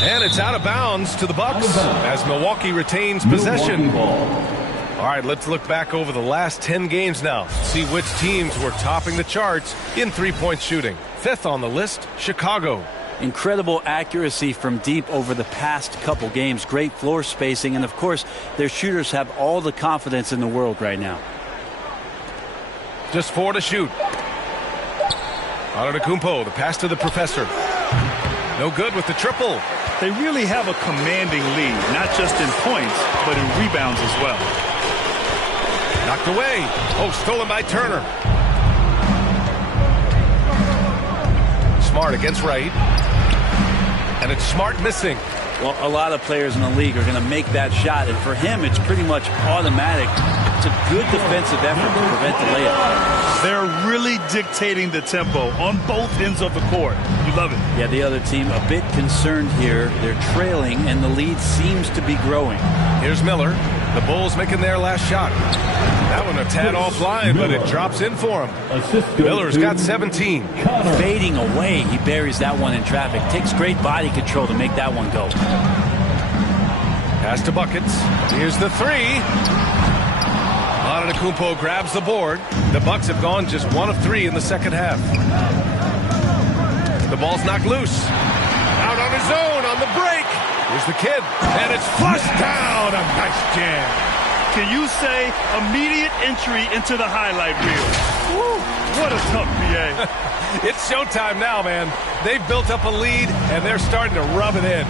And it's out of bounds to the Bucks as Milwaukee retains possession. All right, let's look back over the last 10 games now. See which teams were topping the charts in three-point shooting. 5th on the list, Chicago. Incredible accuracy from deep over the past couple games. Great floor spacing. And, of course, their shooters have all the confidence in the world right now. Just 4 to shoot. Antetokounmpo, the pass to the professor. No good with the triple. They really have a commanding lead, not just in points, but in rebounds as well. Knocked away. Oh, stolen by Turner. Smart against Wright. And it's Smart missing. Well, a lot of players in the league are going to make that shot, and for him, it's pretty much automatic. It's a good defensive effort to prevent the layup. They're really dictating the tempo on both ends of the court. You love it. Yeah, the other team a bit concerned here. They're trailing, and the lead seems to be growing. Here's Miller. The Bulls making their last shot. That one a tad offline, but it drops in for him. Miller's got 17. Fading away, he buries that one in traffic. Takes great body control to make that one go. Pass to Buckets. Here's the 3. Antetokounmpo grabs the board. The Bucks have gone just 1 of 3 in the second half. The ball's knocked loose. Out on his own on the break. Here's the kid. And it's flushed down. A nice jam. Can you say immediate entry into the highlight reel? Woo, what a tough BA. It's showtime now, man. They've built up a lead, and they're starting to rub it in.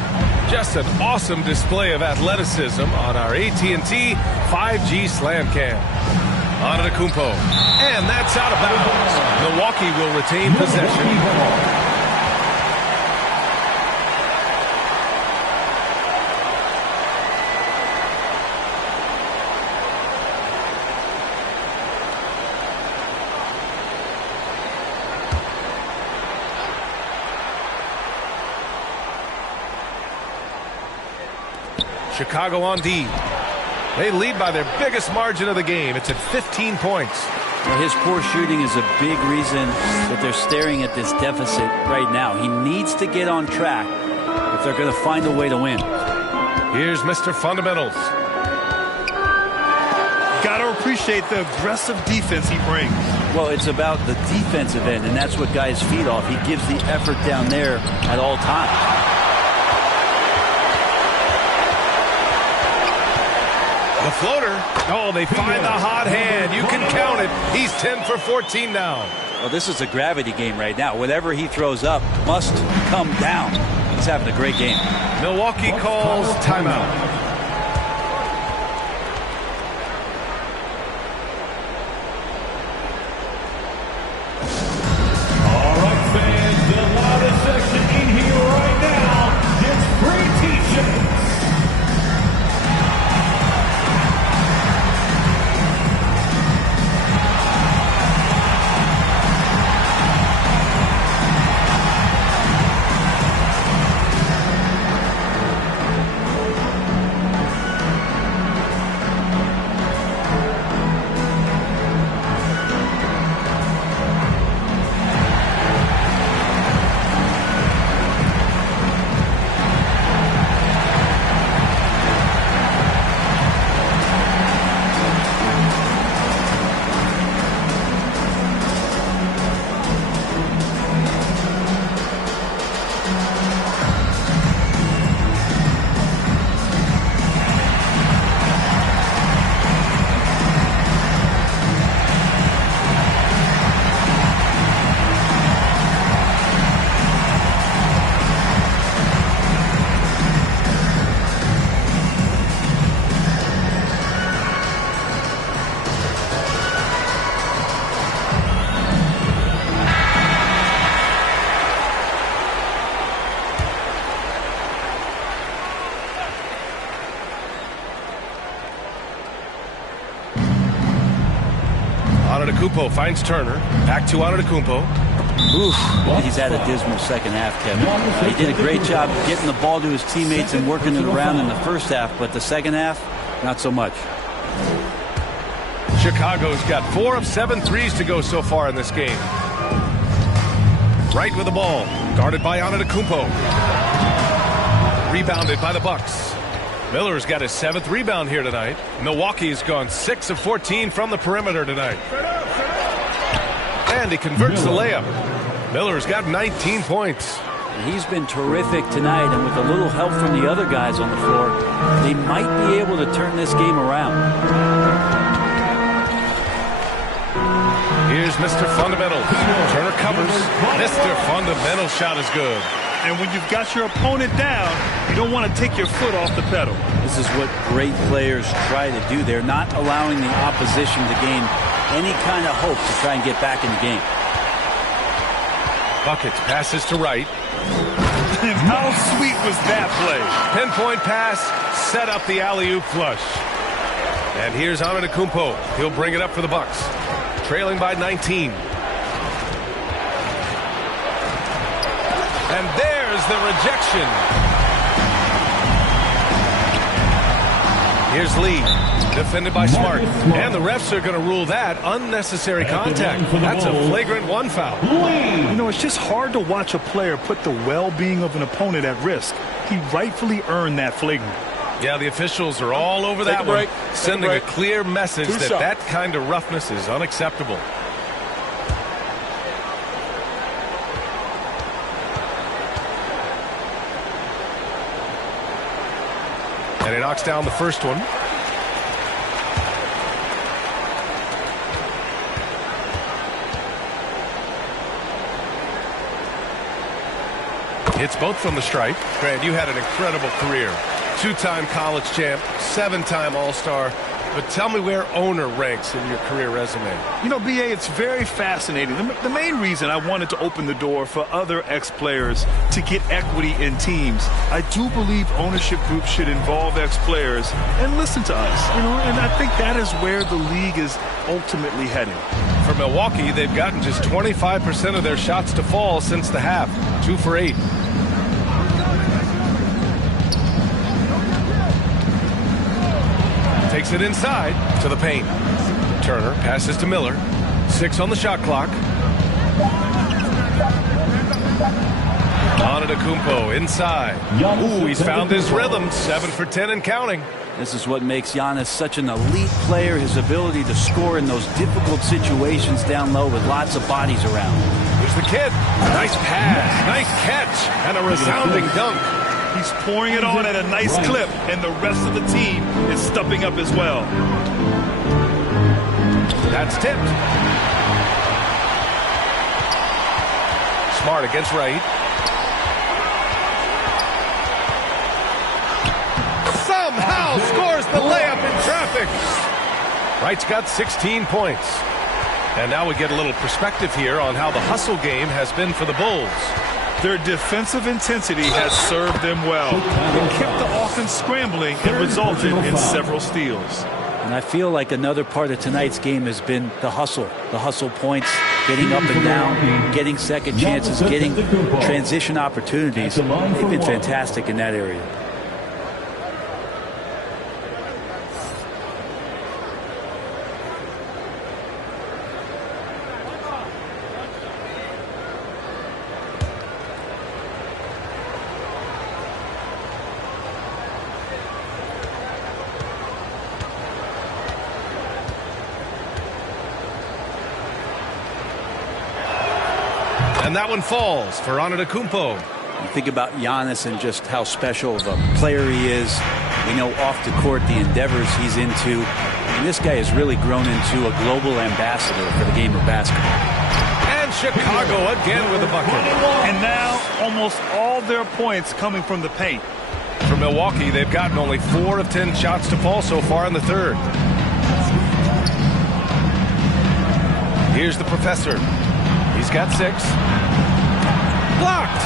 Just an awesome display of athleticism on our AT&T 5G Slam Cam. Antetokounmpo. And that's out of bounds. Milwaukee will retain possession. Chicago on D. They lead by their biggest margin of the game. It's at 15 points. Well, his poor shooting is a big reason that they're staring at this deficit right now. He needs to get on track if they're going to find a way to win. Here's Mr. Fundamentals. Got to appreciate the aggressive defense he brings. Well, it's about the defensive end, and that's what guys feed off. He gives the effort down there at all times. The floater. Oh, they find the hot hand. You can count it. He's 10 for 14 now. Well, this is a gravity game right now. Whatever he throws up must come down. He's having a great game. Milwaukee calls timeout. All right, fans, the loudest section in here right now gets free T-shirts. Antetokounmpo finds Turner. Back to Antetokounmpo. Oof, he's had a dismal second half, Kevin. He did a great job getting the ball to his teammates and working it around in the first half, but the second half, not so much. Chicago's got 4 of 7 threes to go so far in this game. Wright with the ball, guarded by Antetokounmpo. Rebounded by the Bucks. Miller's got his 7th rebound here tonight. Milwaukee's gone 6 of 14 from the perimeter tonight. And he converts the layup. Miller's got 19 points. He's been terrific tonight, and with a little help from the other guys on the floor, they might be able to turn this game around. Here's Mr. Fundamental. Turner covers. Mr. Fundamental shot is good. And when you've got your opponent down, you don't want to take your foot off the pedal. This is what great players try to do. They're not allowing the opposition to gain any kind of hope to try and get back in the game. Buckets passes to Wright. How sweet was that play? Pinpoint pass, set up the alley-oop flush. And here's Antetokounmpo. He'll bring it up for the Bucks. Trailing by 19. And there's the rejection. Here's Lee, defended by Smart. And the refs are going to rule that unnecessary contact. That's a flagrant 1 foul. You know, it's just hard to watch a player put the well-being of an opponent at risk. He rightfully earned that flagrant. Yeah, the officials are all over that one, sending a clear message that that kind of roughness is unacceptable. And he knocks down the first one. Hits both from the stripe. Grant, you had an incredible career. 2-time college champ, 7-time All-Star. But tell me where owner ranks in your career resume. You know, B.A., it's very fascinating. The main reason I wanted to open the door for other ex-players to get equity in teams, I do believe ownership groups should involve ex-players and listen to us. You know, and I think that is where the league is ultimately heading. For Milwaukee, they've gotten just 25% of their shots to fall since the half. 2 for 8. Takes it inside to the paint. Turner passes to Miller. 6 on the shot clock. Antetokounmpo inside. Ooh, he's found his rhythm. 7 for 10 and counting. This is what makes Giannis such an elite player, his ability to score in those difficult situations down low with lots of bodies around. Here's the kid. Nice pass, nice catch, and a resounding dunk. He's pouring it on at a nice clip, and the rest of the team is stepping up as well. That's tipped. Smart against Wright. Somehow scores the layup in traffic. Wright's got 16 points. And now we get a little perspective here on how the hustle game has been for the Bulls. Their defensive intensity has served them well. It kept the offense scrambling and resulted in several steals. And I feel like another part of tonight's game has been the hustle points, getting up and down, getting second chances, getting transition opportunities. They've been fantastic in that area. And that one falls for Antetokounmpo. You think about Giannis and just how special of a player he is. We know off the court the endeavors he's into. And this guy has really grown into a global ambassador for the game of basketball. And Chicago again with a bucket. And now almost all their points coming from the paint. For Milwaukee, they've gotten only 4 of 10 shots to fall so far in the third. Here's the professor. He's got 6. Blocked.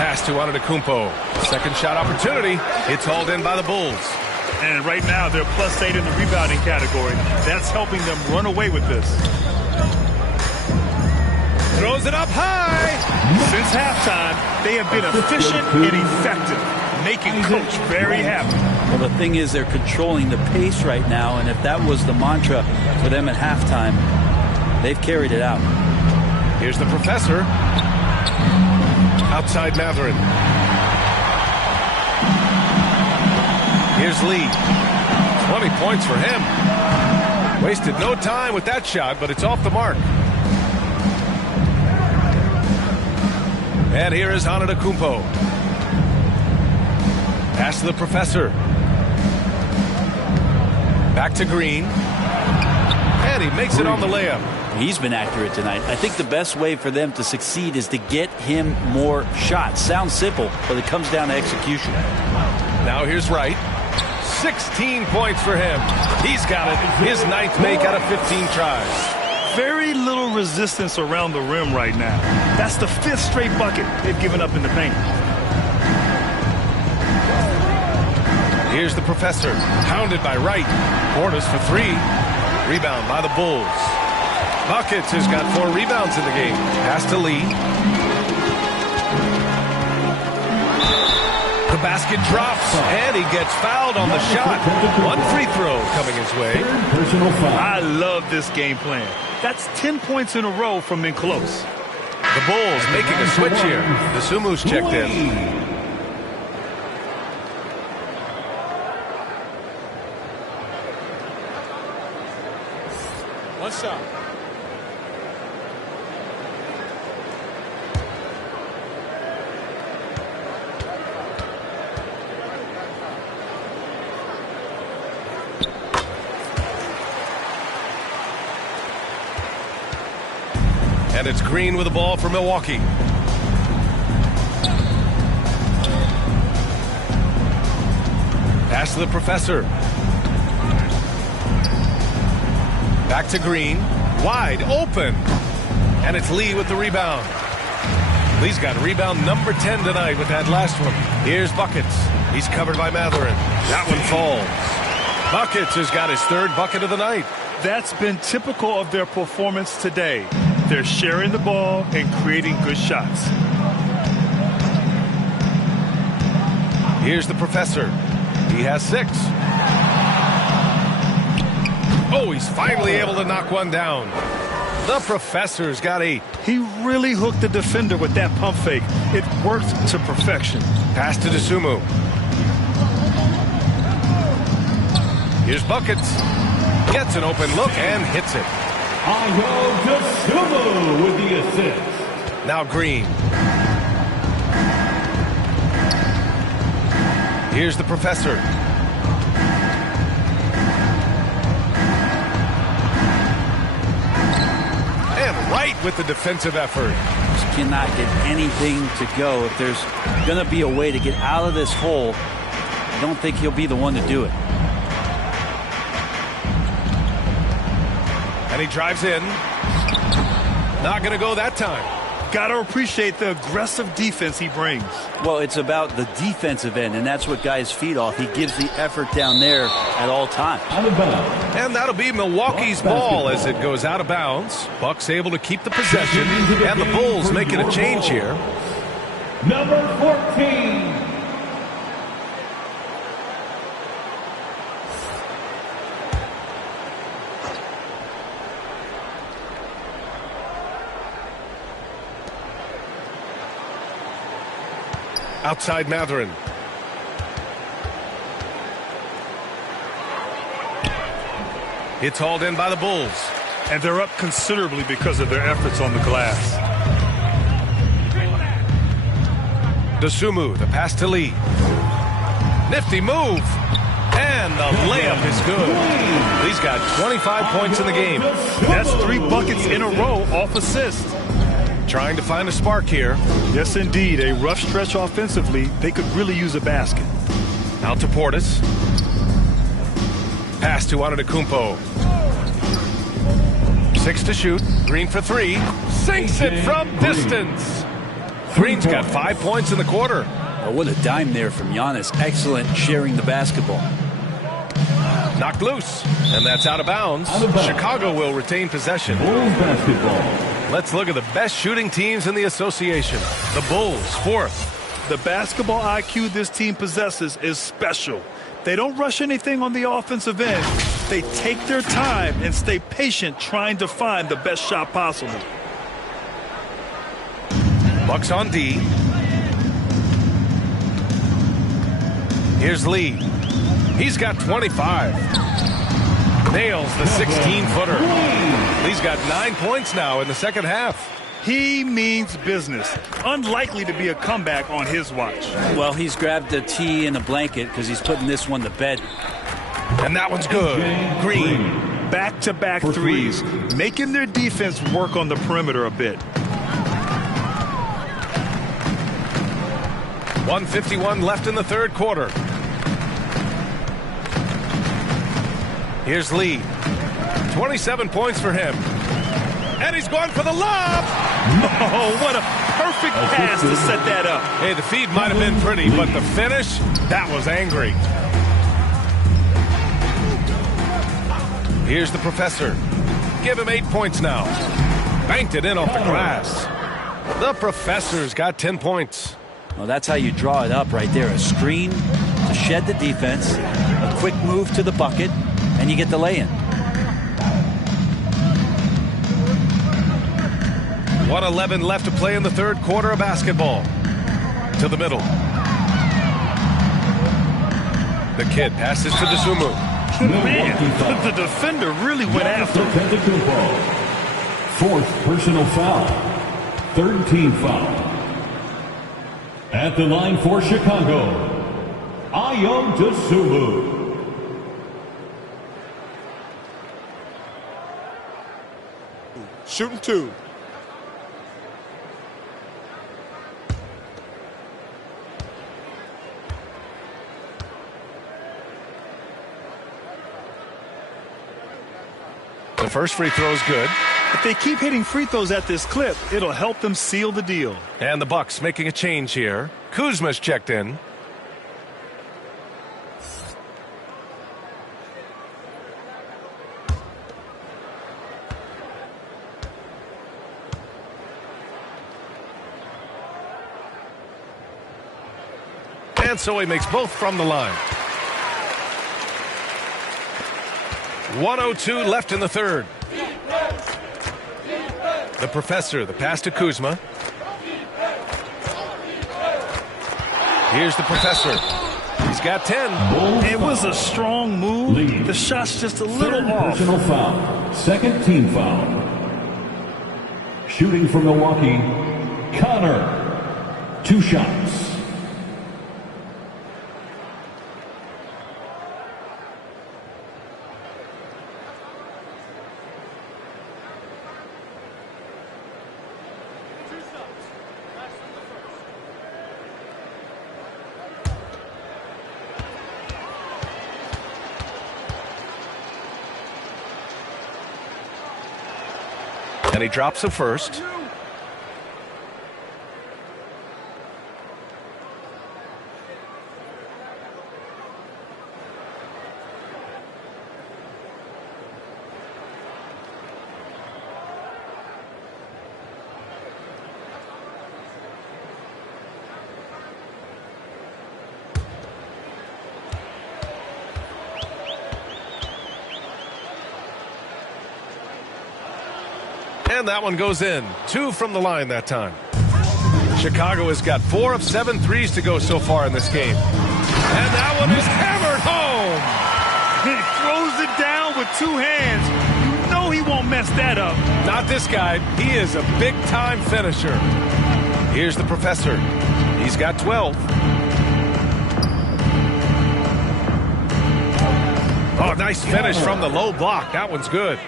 Pass to Antetokounmpo. Second shot opportunity. It's hauled in by the Bulls. And right now they're +8 in the rebounding category. That's helping them run away with this. Throws it up high. Since halftime, they have been efficient and effective, making Coach very happy. Well, the thing is, they're controlling the pace right now, and if that was the mantra for them at halftime, they've carried it out. Here's the professor. Outside Mathurin. Here's Lee. 20 points for him. Wasted no time with that shot, but it's off the mark. And here is Antetokounmpo. Pass to the professor. Back to Green. And he makes it on the layup. He's been accurate tonight. I think the best way for them to succeed is to get him more shots. Sounds simple, but it comes down to execution. Now here's Wright. 16 points for him. He's got it. His 9th make out of 15 tries. Very little resistance around the rim right now. That's the 5th straight bucket they've given up in the paint. Here's the professor. Pounded by Wright. Portis for 3. Rebound by the Bulls. Buckets has got 4 rebounds in the game. Pass to Lee. The basket drops, and he gets fouled on the shot. 1 free throw coming his way. I love this game plan. That's 10 points in a row from in close. The Bulls making a switch here. Dosunmu's checked in. What's up? And it's Green with the ball for Milwaukee. Pass to the professor. Back to Green. Wide open. And it's Lee with the rebound. Lee's got rebound number 10 tonight with that last one. Here's Buckets. He's covered by Mathurin. That one falls. Buckets has got his 3rd bucket of the night. That's been typical of their performance today. They're sharing the ball and creating good shots. Here's the professor. He has 6. Oh, he's finally able to knock one down. The professor's got 8. He really hooked the defender with that pump fake. It worked to perfection. Pass to Dosunmu. Here's Buckets. Gets an open look and hits it. Ayo Dosunmu with the assist. Now Green. Here's the professor. And Wright with the defensive effort. Just cannot get anything to go. If there's going to be a way to get out of this hole, I don't think he'll be the one to do it. And he drives in. Not going to go that time. Got to appreciate the aggressive defense he brings. Well, it's about the defensive end, and that's what guys feed off. He gives the effort down there at all times. And that'll be Milwaukee's ball as it goes out of bounds. Bucks able to keep the possession, and the Bulls making a change here. Number 14. Outside Mathurin. It's hauled in by the Bulls. And they're up considerably because of their efforts on the glass. Dosunmu, the pass to Lee. Nifty move. And the layup is good. Lee's got 25 points in the game. That's 3 buckets in a row off assist. Trying to find a spark here. Yes, indeed. A rough stretch offensively. They could really use a basket. Out to Portis. Pass to Antetokounmpo. 6 to shoot. Green for 3. Sinks it from distance. Green's got 5 points in the quarter. Oh, what a dime there from Giannis. Excellent sharing the basketball. Knocked loose. And that's out of bounds. Chicago will retain possession. Bulls basketball. Let's look at the best shooting teams in the association. The Bulls, 4th. The basketball IQ this team possesses is special. They don't rush anything on the offensive end. They take their time and stay patient trying to find the best shot possible. Bucks on D. Here's Lee. He's got 25. Nails the 16-footer. Lee's got 9 points now in the second half. He means business. Unlikely to be a comeback on his watch. Well, he's grabbed a tee and a blanket because he's putting this one to bed. And that one's good. Green. Back-to-back threes, making their defense work on the perimeter a bit. 1:51 left in the third quarter. Here's Lee. 27 points for him. And he's going for the lob. Oh, what a perfect pass to set that up. Hey, the feed might have been pretty, but the finish, that was angry. Here's the professor. Give him 8 points now. Banked it in off the glass. The professor's got 10 points. Well, that's how you draw it up right there. A screen to shed the defense, a quick move to the bucket, and you get the lay-in. 1:11 left to play in the third quarter of basketball. To the middle. The kid passes to Dosunmu. Man, the defender really went after him. Fourth personal foul. Third team foul. At the line for Chicago, Ayo Dosunmu. Shooting 2. The first free throw is good. If they keep hitting free throws at this clip, it'll help them seal the deal. And the Bucks making a change here. Kuzma's checked in. And so he makes both from the line. 1:02 left in the third. The professor, the pass to Kuzma. Here's the professor. He's got 10. It was a strong move. The shot's just a little off. Personal foul. Second team foul. Shooting from Milwaukee, Connor. 2 shots. And he drops a first. And that one goes in. 2 from the line that time. Chicago has got 4 of 7 threes to go so far in this game. And that one is hammered home. He throws it down with 2 hands. You know he won't mess that up. Not this guy. He is a big-time finisher. Here's the professor. He's got 12. Oh, nice finish from the low block. That one's good.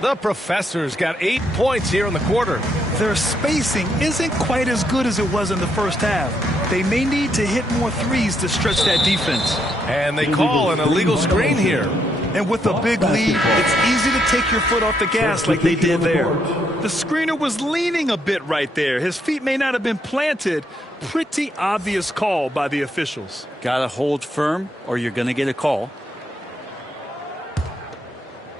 The professor's got 8 points here in the quarter. Their spacing isn't quite as good as it was in the first half. They may need to hit more threes to stretch that defense. And they call an illegal screen here. And with a big lead, it's easy to take your foot off the gas like they did there. The screener was leaning a bit right there. His feet may not have been planted. Pretty obvious call by the officials. Got to hold firm or you're going to get a call.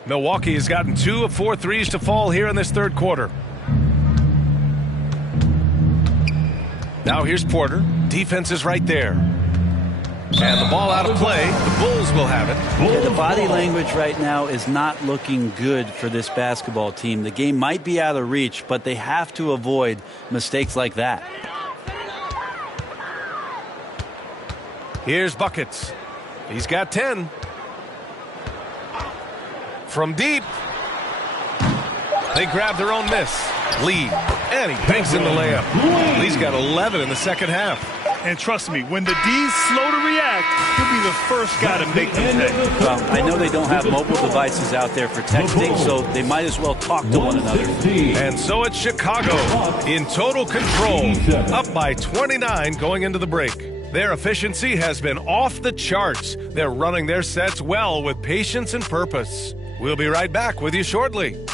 Milwaukee has gotten 2 of 4 threes to fall here in this third quarter. Now here's Porter. Defense is right there. And the ball out of play. The Bulls will have it. Yeah, the body language right now is not looking good for this basketball team. The game might be out of reach, but they have to avoid mistakes like that. Here's Buckets. He's got 10. From deep. They grab their own miss. Lee. And he banks in the layup. Lee's got 11 in the second half. And trust me, when the D's slow to react, he'll be the first guy to make them pay. Well, I know they don't have mobile devices out there for texting, so they might as well talk to one another. And so it's Chicago in total control, up by 29 going into the break. Their efficiency has been off the charts. They're running their sets well with patience and purpose. We'll be right back with you shortly.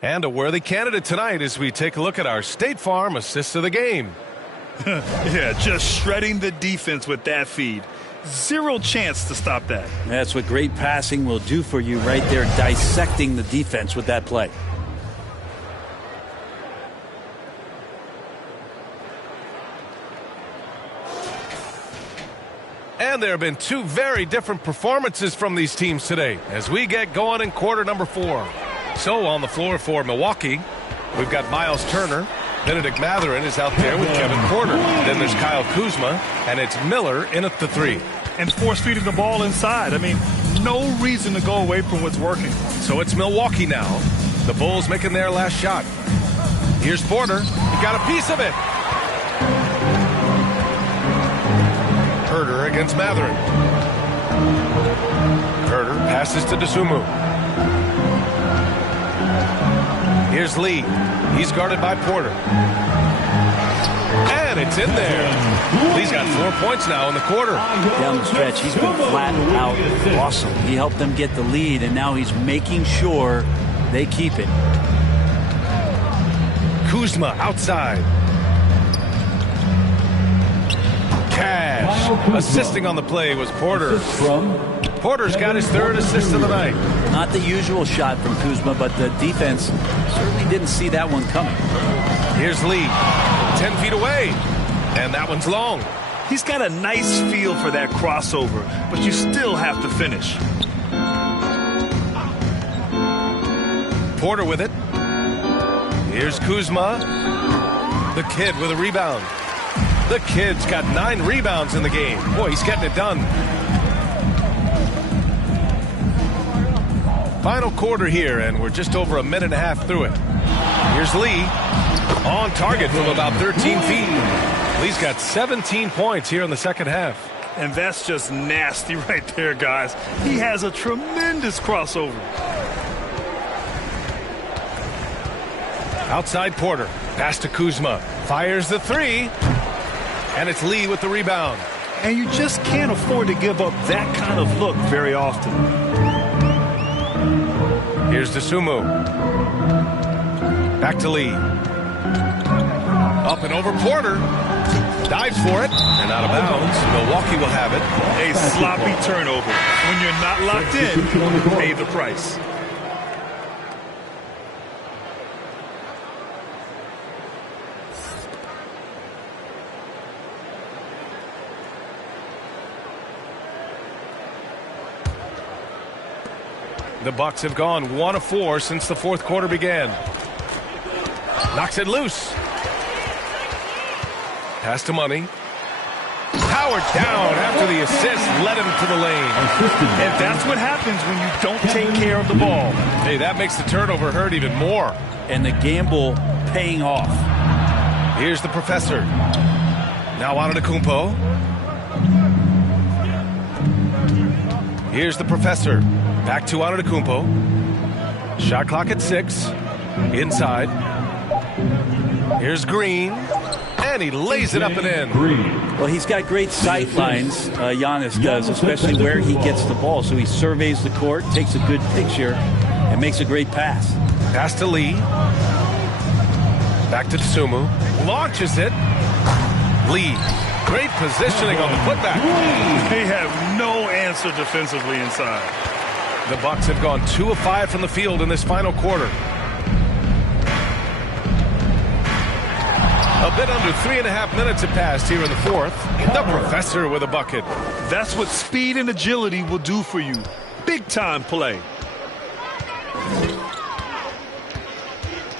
And a worthy candidate tonight as we take a look at our State Farm assist of the game. Yeah, just shredding the defense with that feed. Zero chance to stop that. That's what great passing will do for you right there, dissecting the defense with that play. And there have been two very different performances from these teams today as we get going in quarter number 4. So on the floor for Milwaukee, we've got Miles Turner. Benedict Mathurin is out there with Kevin Porter. Then there's Kyle Kuzma, and it's Miller in at the 3. And force feeding the ball inside. I mean, no reason to go away from what's working. So it's Milwaukee now. The Bulls making their last shot. Here's Porter. He got a piece of it. Herter against Mathurin. Herter passes to Dosunmu. Here's Lee. He's guarded by Porter. And it's in there. Lee's got 4 points now in the quarter. Down the stretch, he's been flat out awesome. He helped them get the lead, and now he's making sure they keep it. Kuzma outside. Cash assisting on the play was Porter. Porter's got his 3rd assist of the night. Not the usual shot from Kuzma, but the defense certainly didn't see that one coming. Here's Lee, 10 feet away, and that one's long. He's got a nice feel for that crossover, but you still have to finish. Porter with it. Here's Kuzma. The kid with a rebound. The kid's got 9 rebounds in the game. Boy, he's getting it done. Final quarter here, and we're just over a minute and a half through it. Here's Lee on target from about 13 feet. Lee's got 17 points here in the second half. And that's just nasty right there, guys. He has a tremendous crossover. Outside Porter. Pass to Kuzma. Fires the 3. And it's Lee with the rebound. And you just can't afford to give up that kind of look very often. Here's Dosunmu. Back to Lee. Up and over Porter. Dives for it. And out of bounds. Milwaukee will have it. A sloppy turnover. When you're not locked in, pay the price. The Bucks have gone 1 of 4 since the fourth quarter began. Knocks it loose. Pass to Money. Howard down after the assist led him to the lane. And that's what happens when you don't take care of the ball. Hey, that makes the turnover hurt even more. And the gamble paying off. Here's the professor. Now Antetokounmpo. Here's the professor. Back to Antetokounmpo. Shot clock at 6. Inside. Here's Green. And he lays it up and in. Well, he's got great sight lines, Giannis does, especially where he gets the ball. So he surveys the court, takes a good picture, and makes a great pass. Pass to Lee. Back to Dosunmu. Launches it. Lee. Great positioning on the putback. They have no answer defensively inside. The Bucks have gone 2 of 5 from the field in this final quarter. A bit under 3.5 minutes have passed here in the fourth. The Professor with a bucket. That's what speed and agility will do for you. Big time play.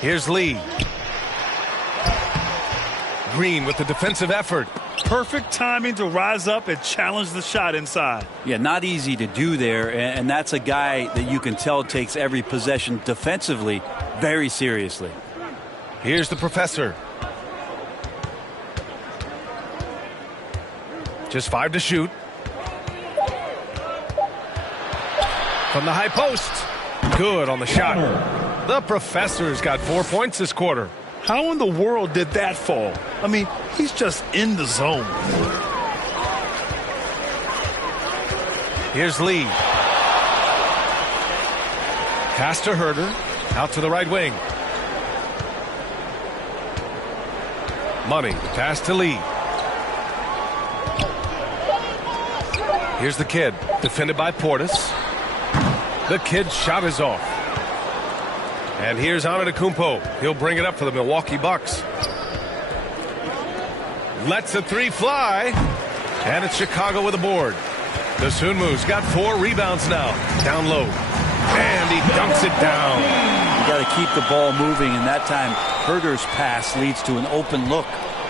Here's Lee. Green with the defensive effort. Perfect timing to rise up and challenge the shot inside. Yeah, not easy to do there, and that's a guy that you can tell takes every possession defensively very seriously. Here's the Professor. Just 5 to shoot. From the high post. Good on the shot. The Professor's got 4 points this quarter. How in the world did that fall? I mean, he's just in the zone. Here's Lee. Pass to Herder. Out to the right wing. Money. Pass to Lee. Here's the Kid. Defended by Portis. The Kid's shot is off. And here's Antetokounmpo. He'll bring it up for the Milwaukee Bucks. Lets a 3 fly. And it's Chicago with a board. Dosunmu's got 4 rebounds now. Down low. And he dunks it down. You got to keep the ball moving, and that time Herder's pass leads to an open look.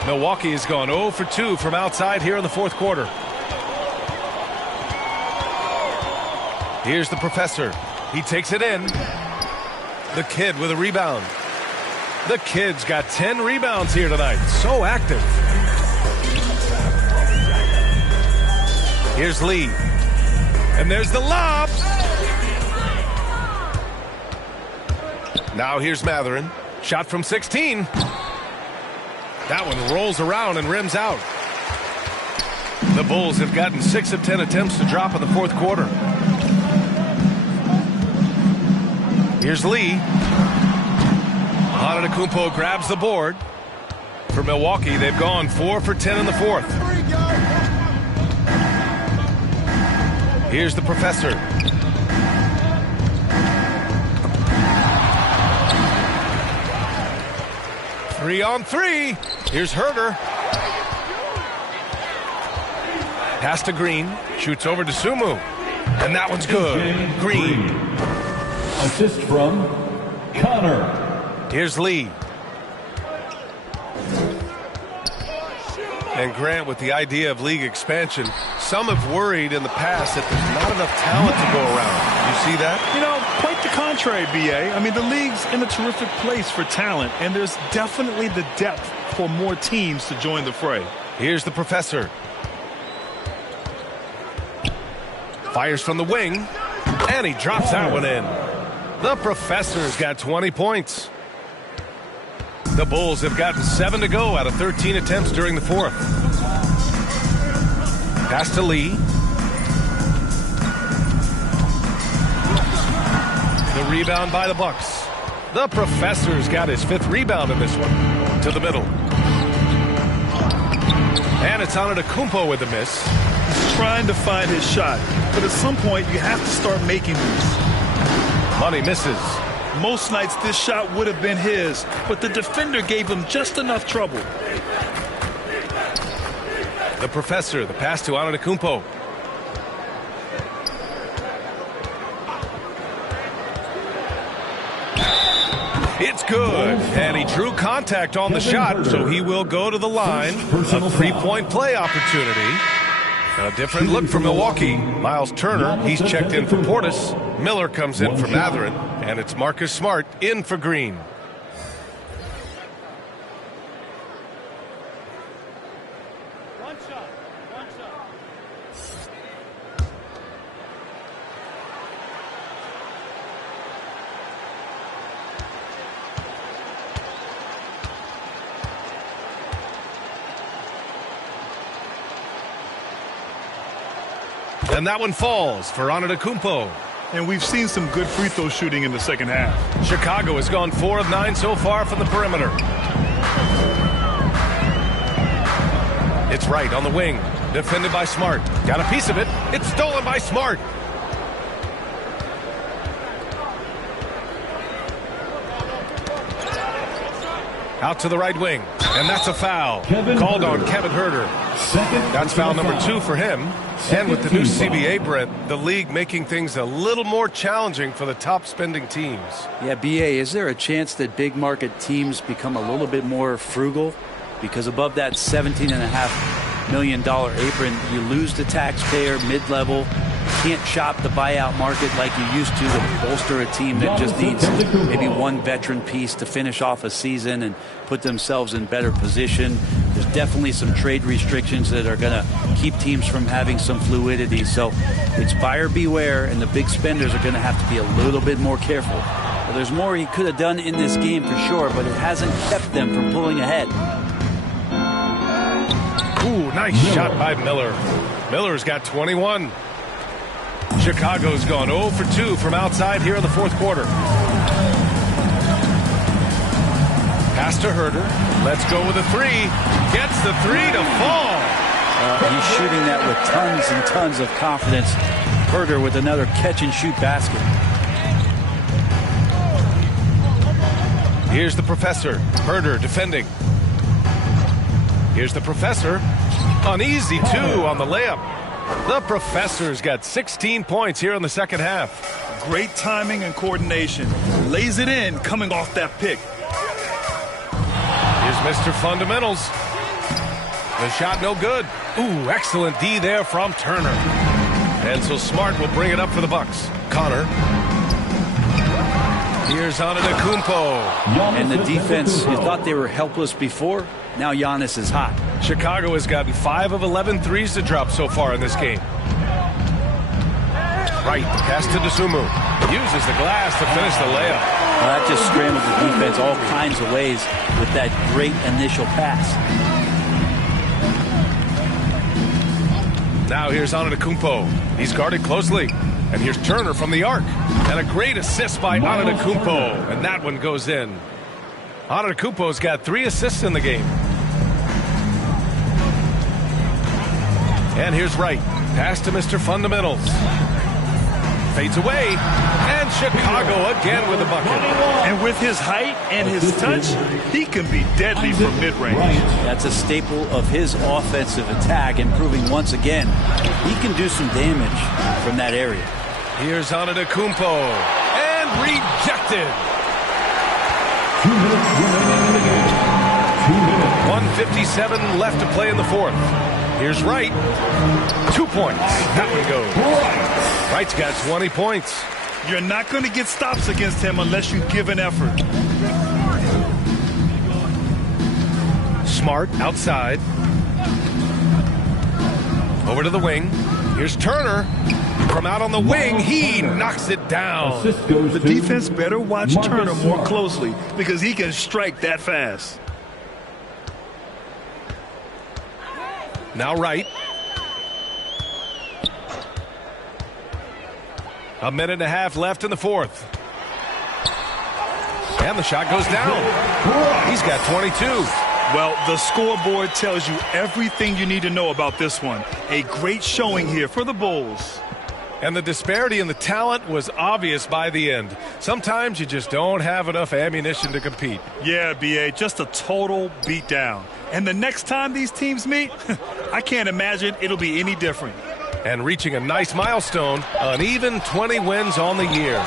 Milwaukee has gone 0 for 2 from outside here in the fourth quarter. Here's the Professor. He takes it in. The Kid with a rebound. The Kid's got 10 rebounds here tonight. So active. Here's Lee. And there's the lob. Now here's Mathurin. Shot from 16. That one rolls around and rims out. The Bulls have gotten 6 of 10 attempts to drop in the fourth quarter. Here's Lee. Antetokounmpo grabs the board. For Milwaukee, they've gone 4 for 10 in the fourth. Here's the Professor. Three on 3. Here's Herder. Pass to Green. Shoots over to Dosunmu. And that one's good. Green. Assist from Connor. Here's Lee. And Grant, with the idea of league expansion, some have worried in the past that there's not enough talent to go around. You see that? You know, quite the contrary, B.A. I mean, the league's in a terrific place for talent, and there's definitely the depth for more teams to join the fray. Here's the Professor. Fires from the wing, and he drops that one in. The Professor's got 20 points. The Bulls have gotten 7 to go out of 13 attempts during the fourth. Pass to Lee. The rebound by the Bucks. The Professor's got his 5th rebound in this one. To the middle. And it's Antetokounmpo with the miss. He's trying to find his shot, but at some point you have to start making these. Money misses. Most nights this shot would have been his, but the defender gave him just enough trouble. The Professor, the pass to Antetokounmpo. It's good, and he drew contact on the shot, so he will go to the line. A 3-point play opportunity. A different look for Milwaukee. Miles Turner, he's checked in for Portis. Miller comes in for Mathurin, and it's Marcus Smart in for Green. One shot. And that one falls for Antetokounmpo. And we've seen some good free throw shooting in the second half. Chicago has gone 4 of 9 so far from the perimeter. It's Wright on the wing. Defended by Smart. Got a piece of it. It's stolen by Smart. Out to the right wing. And that's a foul. Called on Kevin Huerter. That's foul number 2 for him. And with the new CBA, Brent, the league making things a little more challenging for the top spending teams. Yeah, BA, is there a chance that big market teams become a little bit more frugal? Because above that $17.5 million apron, you lose the taxpayer mid-level. You can't shop the buyout market like you used to bolster a team that just needs maybe one veteran piece to finish off a season and put themselves in better position. There's definitely some trade restrictions that are going to keep teams from having some fluidity. So it's buyer beware, and the big spenders are going to have to be a little bit more careful. Well, there's more he could have done in this game for sure, but it hasn't kept them from pulling ahead. Ooh, nice shot by Miller. Miller's got 21. Chicago's gone 0 for 2 from outside here in the fourth quarter. Pass to Huerter. Let's go with a 3. Gets the 3 to fall. He's shooting that with tons and tons of confidence. Huerter with another catch-and-shoot basket. Here's the professor. Huerter defending. Here's the professor. An easy 2 on the layup. The professor's got 16 points here in the second half. Great timing and coordination. Lays it in coming off that pick. Here's Mr. Fundamentals. The shot no good. Ooh, excellent D there from Turner. And so Smart will bring it up for the Bucks. Connor. Here's Antetokounmpo. And the defense, you thought they were helpless before. Now Giannis is hot. Chicago has gotten 5 of 11 threes to drop so far in this game. Right, pass to Dosunmu. Uses the glass to finish the layup. Well, that just scrambled the defense all kinds of ways with that great initial pass. Now here's Antetokounmpo. He's guarded closely. And here's Turner from the arc. And a great assist by Antetokounmpo. And that one goes in. Antetokounmpo's got 3 assists in the game. And here's Wright. Pass to Mr. Fundamentals. Fades away. And Chicago again with a bucket. And with his height and his touch, he can be deadly from mid-range. That's a staple of his offensive attack, and proving once again he can do some damage from that area. Here's Antetokounmpo. And rejected. 2 minutes remaining in the game. 2 minutes. 1:57 left to play in the fourth. Here's Wright. 2 points. That one goes. Wright's got 20 points. You're not going to get stops against him unless you give an effort. Smart outside. Over to the wing. Here's Turner. From out on the wing, he knocks it down. The defense better watch Turner more closely because he can strike that fast. Now Wright. A minute and a half left in the fourth. And the shot goes down. He's got 22. Well, the scoreboard tells you everything you need to know about this one. A great showing here for the Bulls. And the disparity in the talent was obvious by the end. Sometimes you just don't have enough ammunition to compete. Yeah, B.A., just a total beatdown. And the next time these teams meet, I can't imagine it'll be any different. And reaching a nice milestone, an even 20 wins on the year.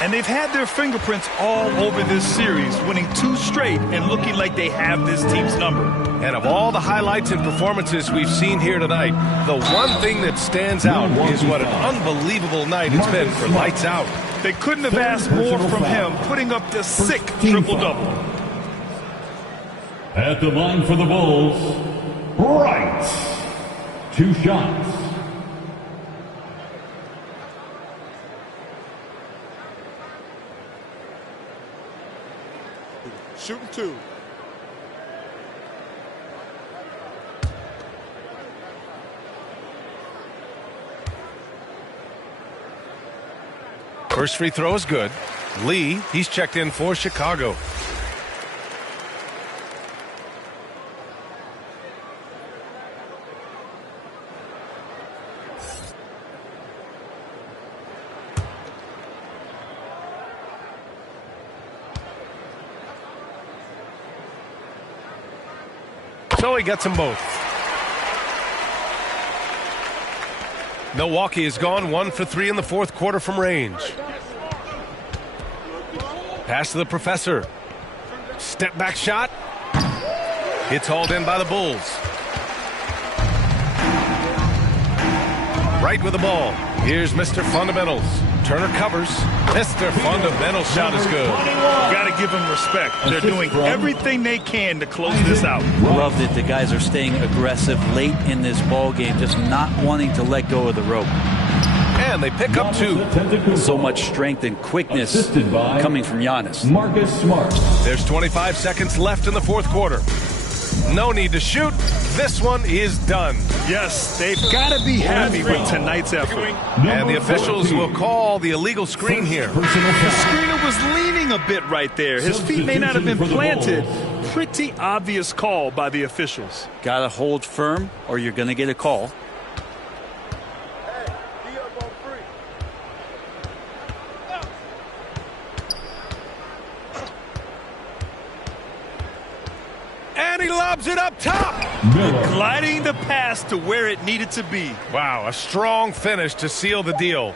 And they've had their fingerprints all over this series, winning 2 straight and looking like they have this team's number. And of all the highlights and performances we've seen here tonight, the one thing that stands out is what an unbelievable night it's been for Lights Out. They couldn't have asked more from him, putting up this sick triple-double. At the line for the Bulls, Wright. 2 shots. Shooting 2. First free throw is good. Lee, he's checked in for Chicago. So he gets them both. Milwaukee has gone 1 for 3 in the fourth quarter from range. Pass to the professor. Step back shot. It's hauled in by the Bulls. Right with the ball. Here's Mr. Fundamentals. Turner covers. Mr. Fundamental shot is good. Got to give them respect. They're doing everything they can to close this out. Loved it. The guys are staying aggressive late in this ball game, just not wanting to let go of the rope. And they pick up 2. So much strength and quickness coming from Giannis. Marcus Smart. There's 25 seconds left in the fourth quarter. No need to shoot. This one is done. Yes, they've got to be happy with tonight's effort. And the officials will call the illegal screen here. The screener was leaning a bit right there. His feet may not have been planted. Pretty obvious call by the officials. Got to hold firm or you're going to get a call. And he lobs it up top. Gliding the pass to where it needed to be. Wow, a strong finish to seal the deal.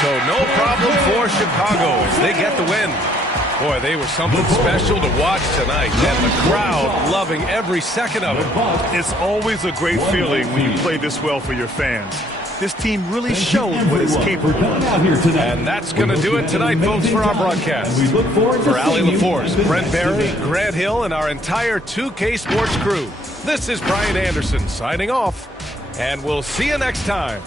So no problem for Chicago as they get the win. Boy, they were something special to watch tonight, and the crowd loving every second of it. It's always a great feeling when you play this well for your fans. This team really showed what it's capable of. And that's going to do it tonight, folks, for our broadcast. For Allie LaForce, Brent Barry, Grant Hill, and our entire 2K Sports crew, this is Brian Anderson signing off, and we'll see you next time.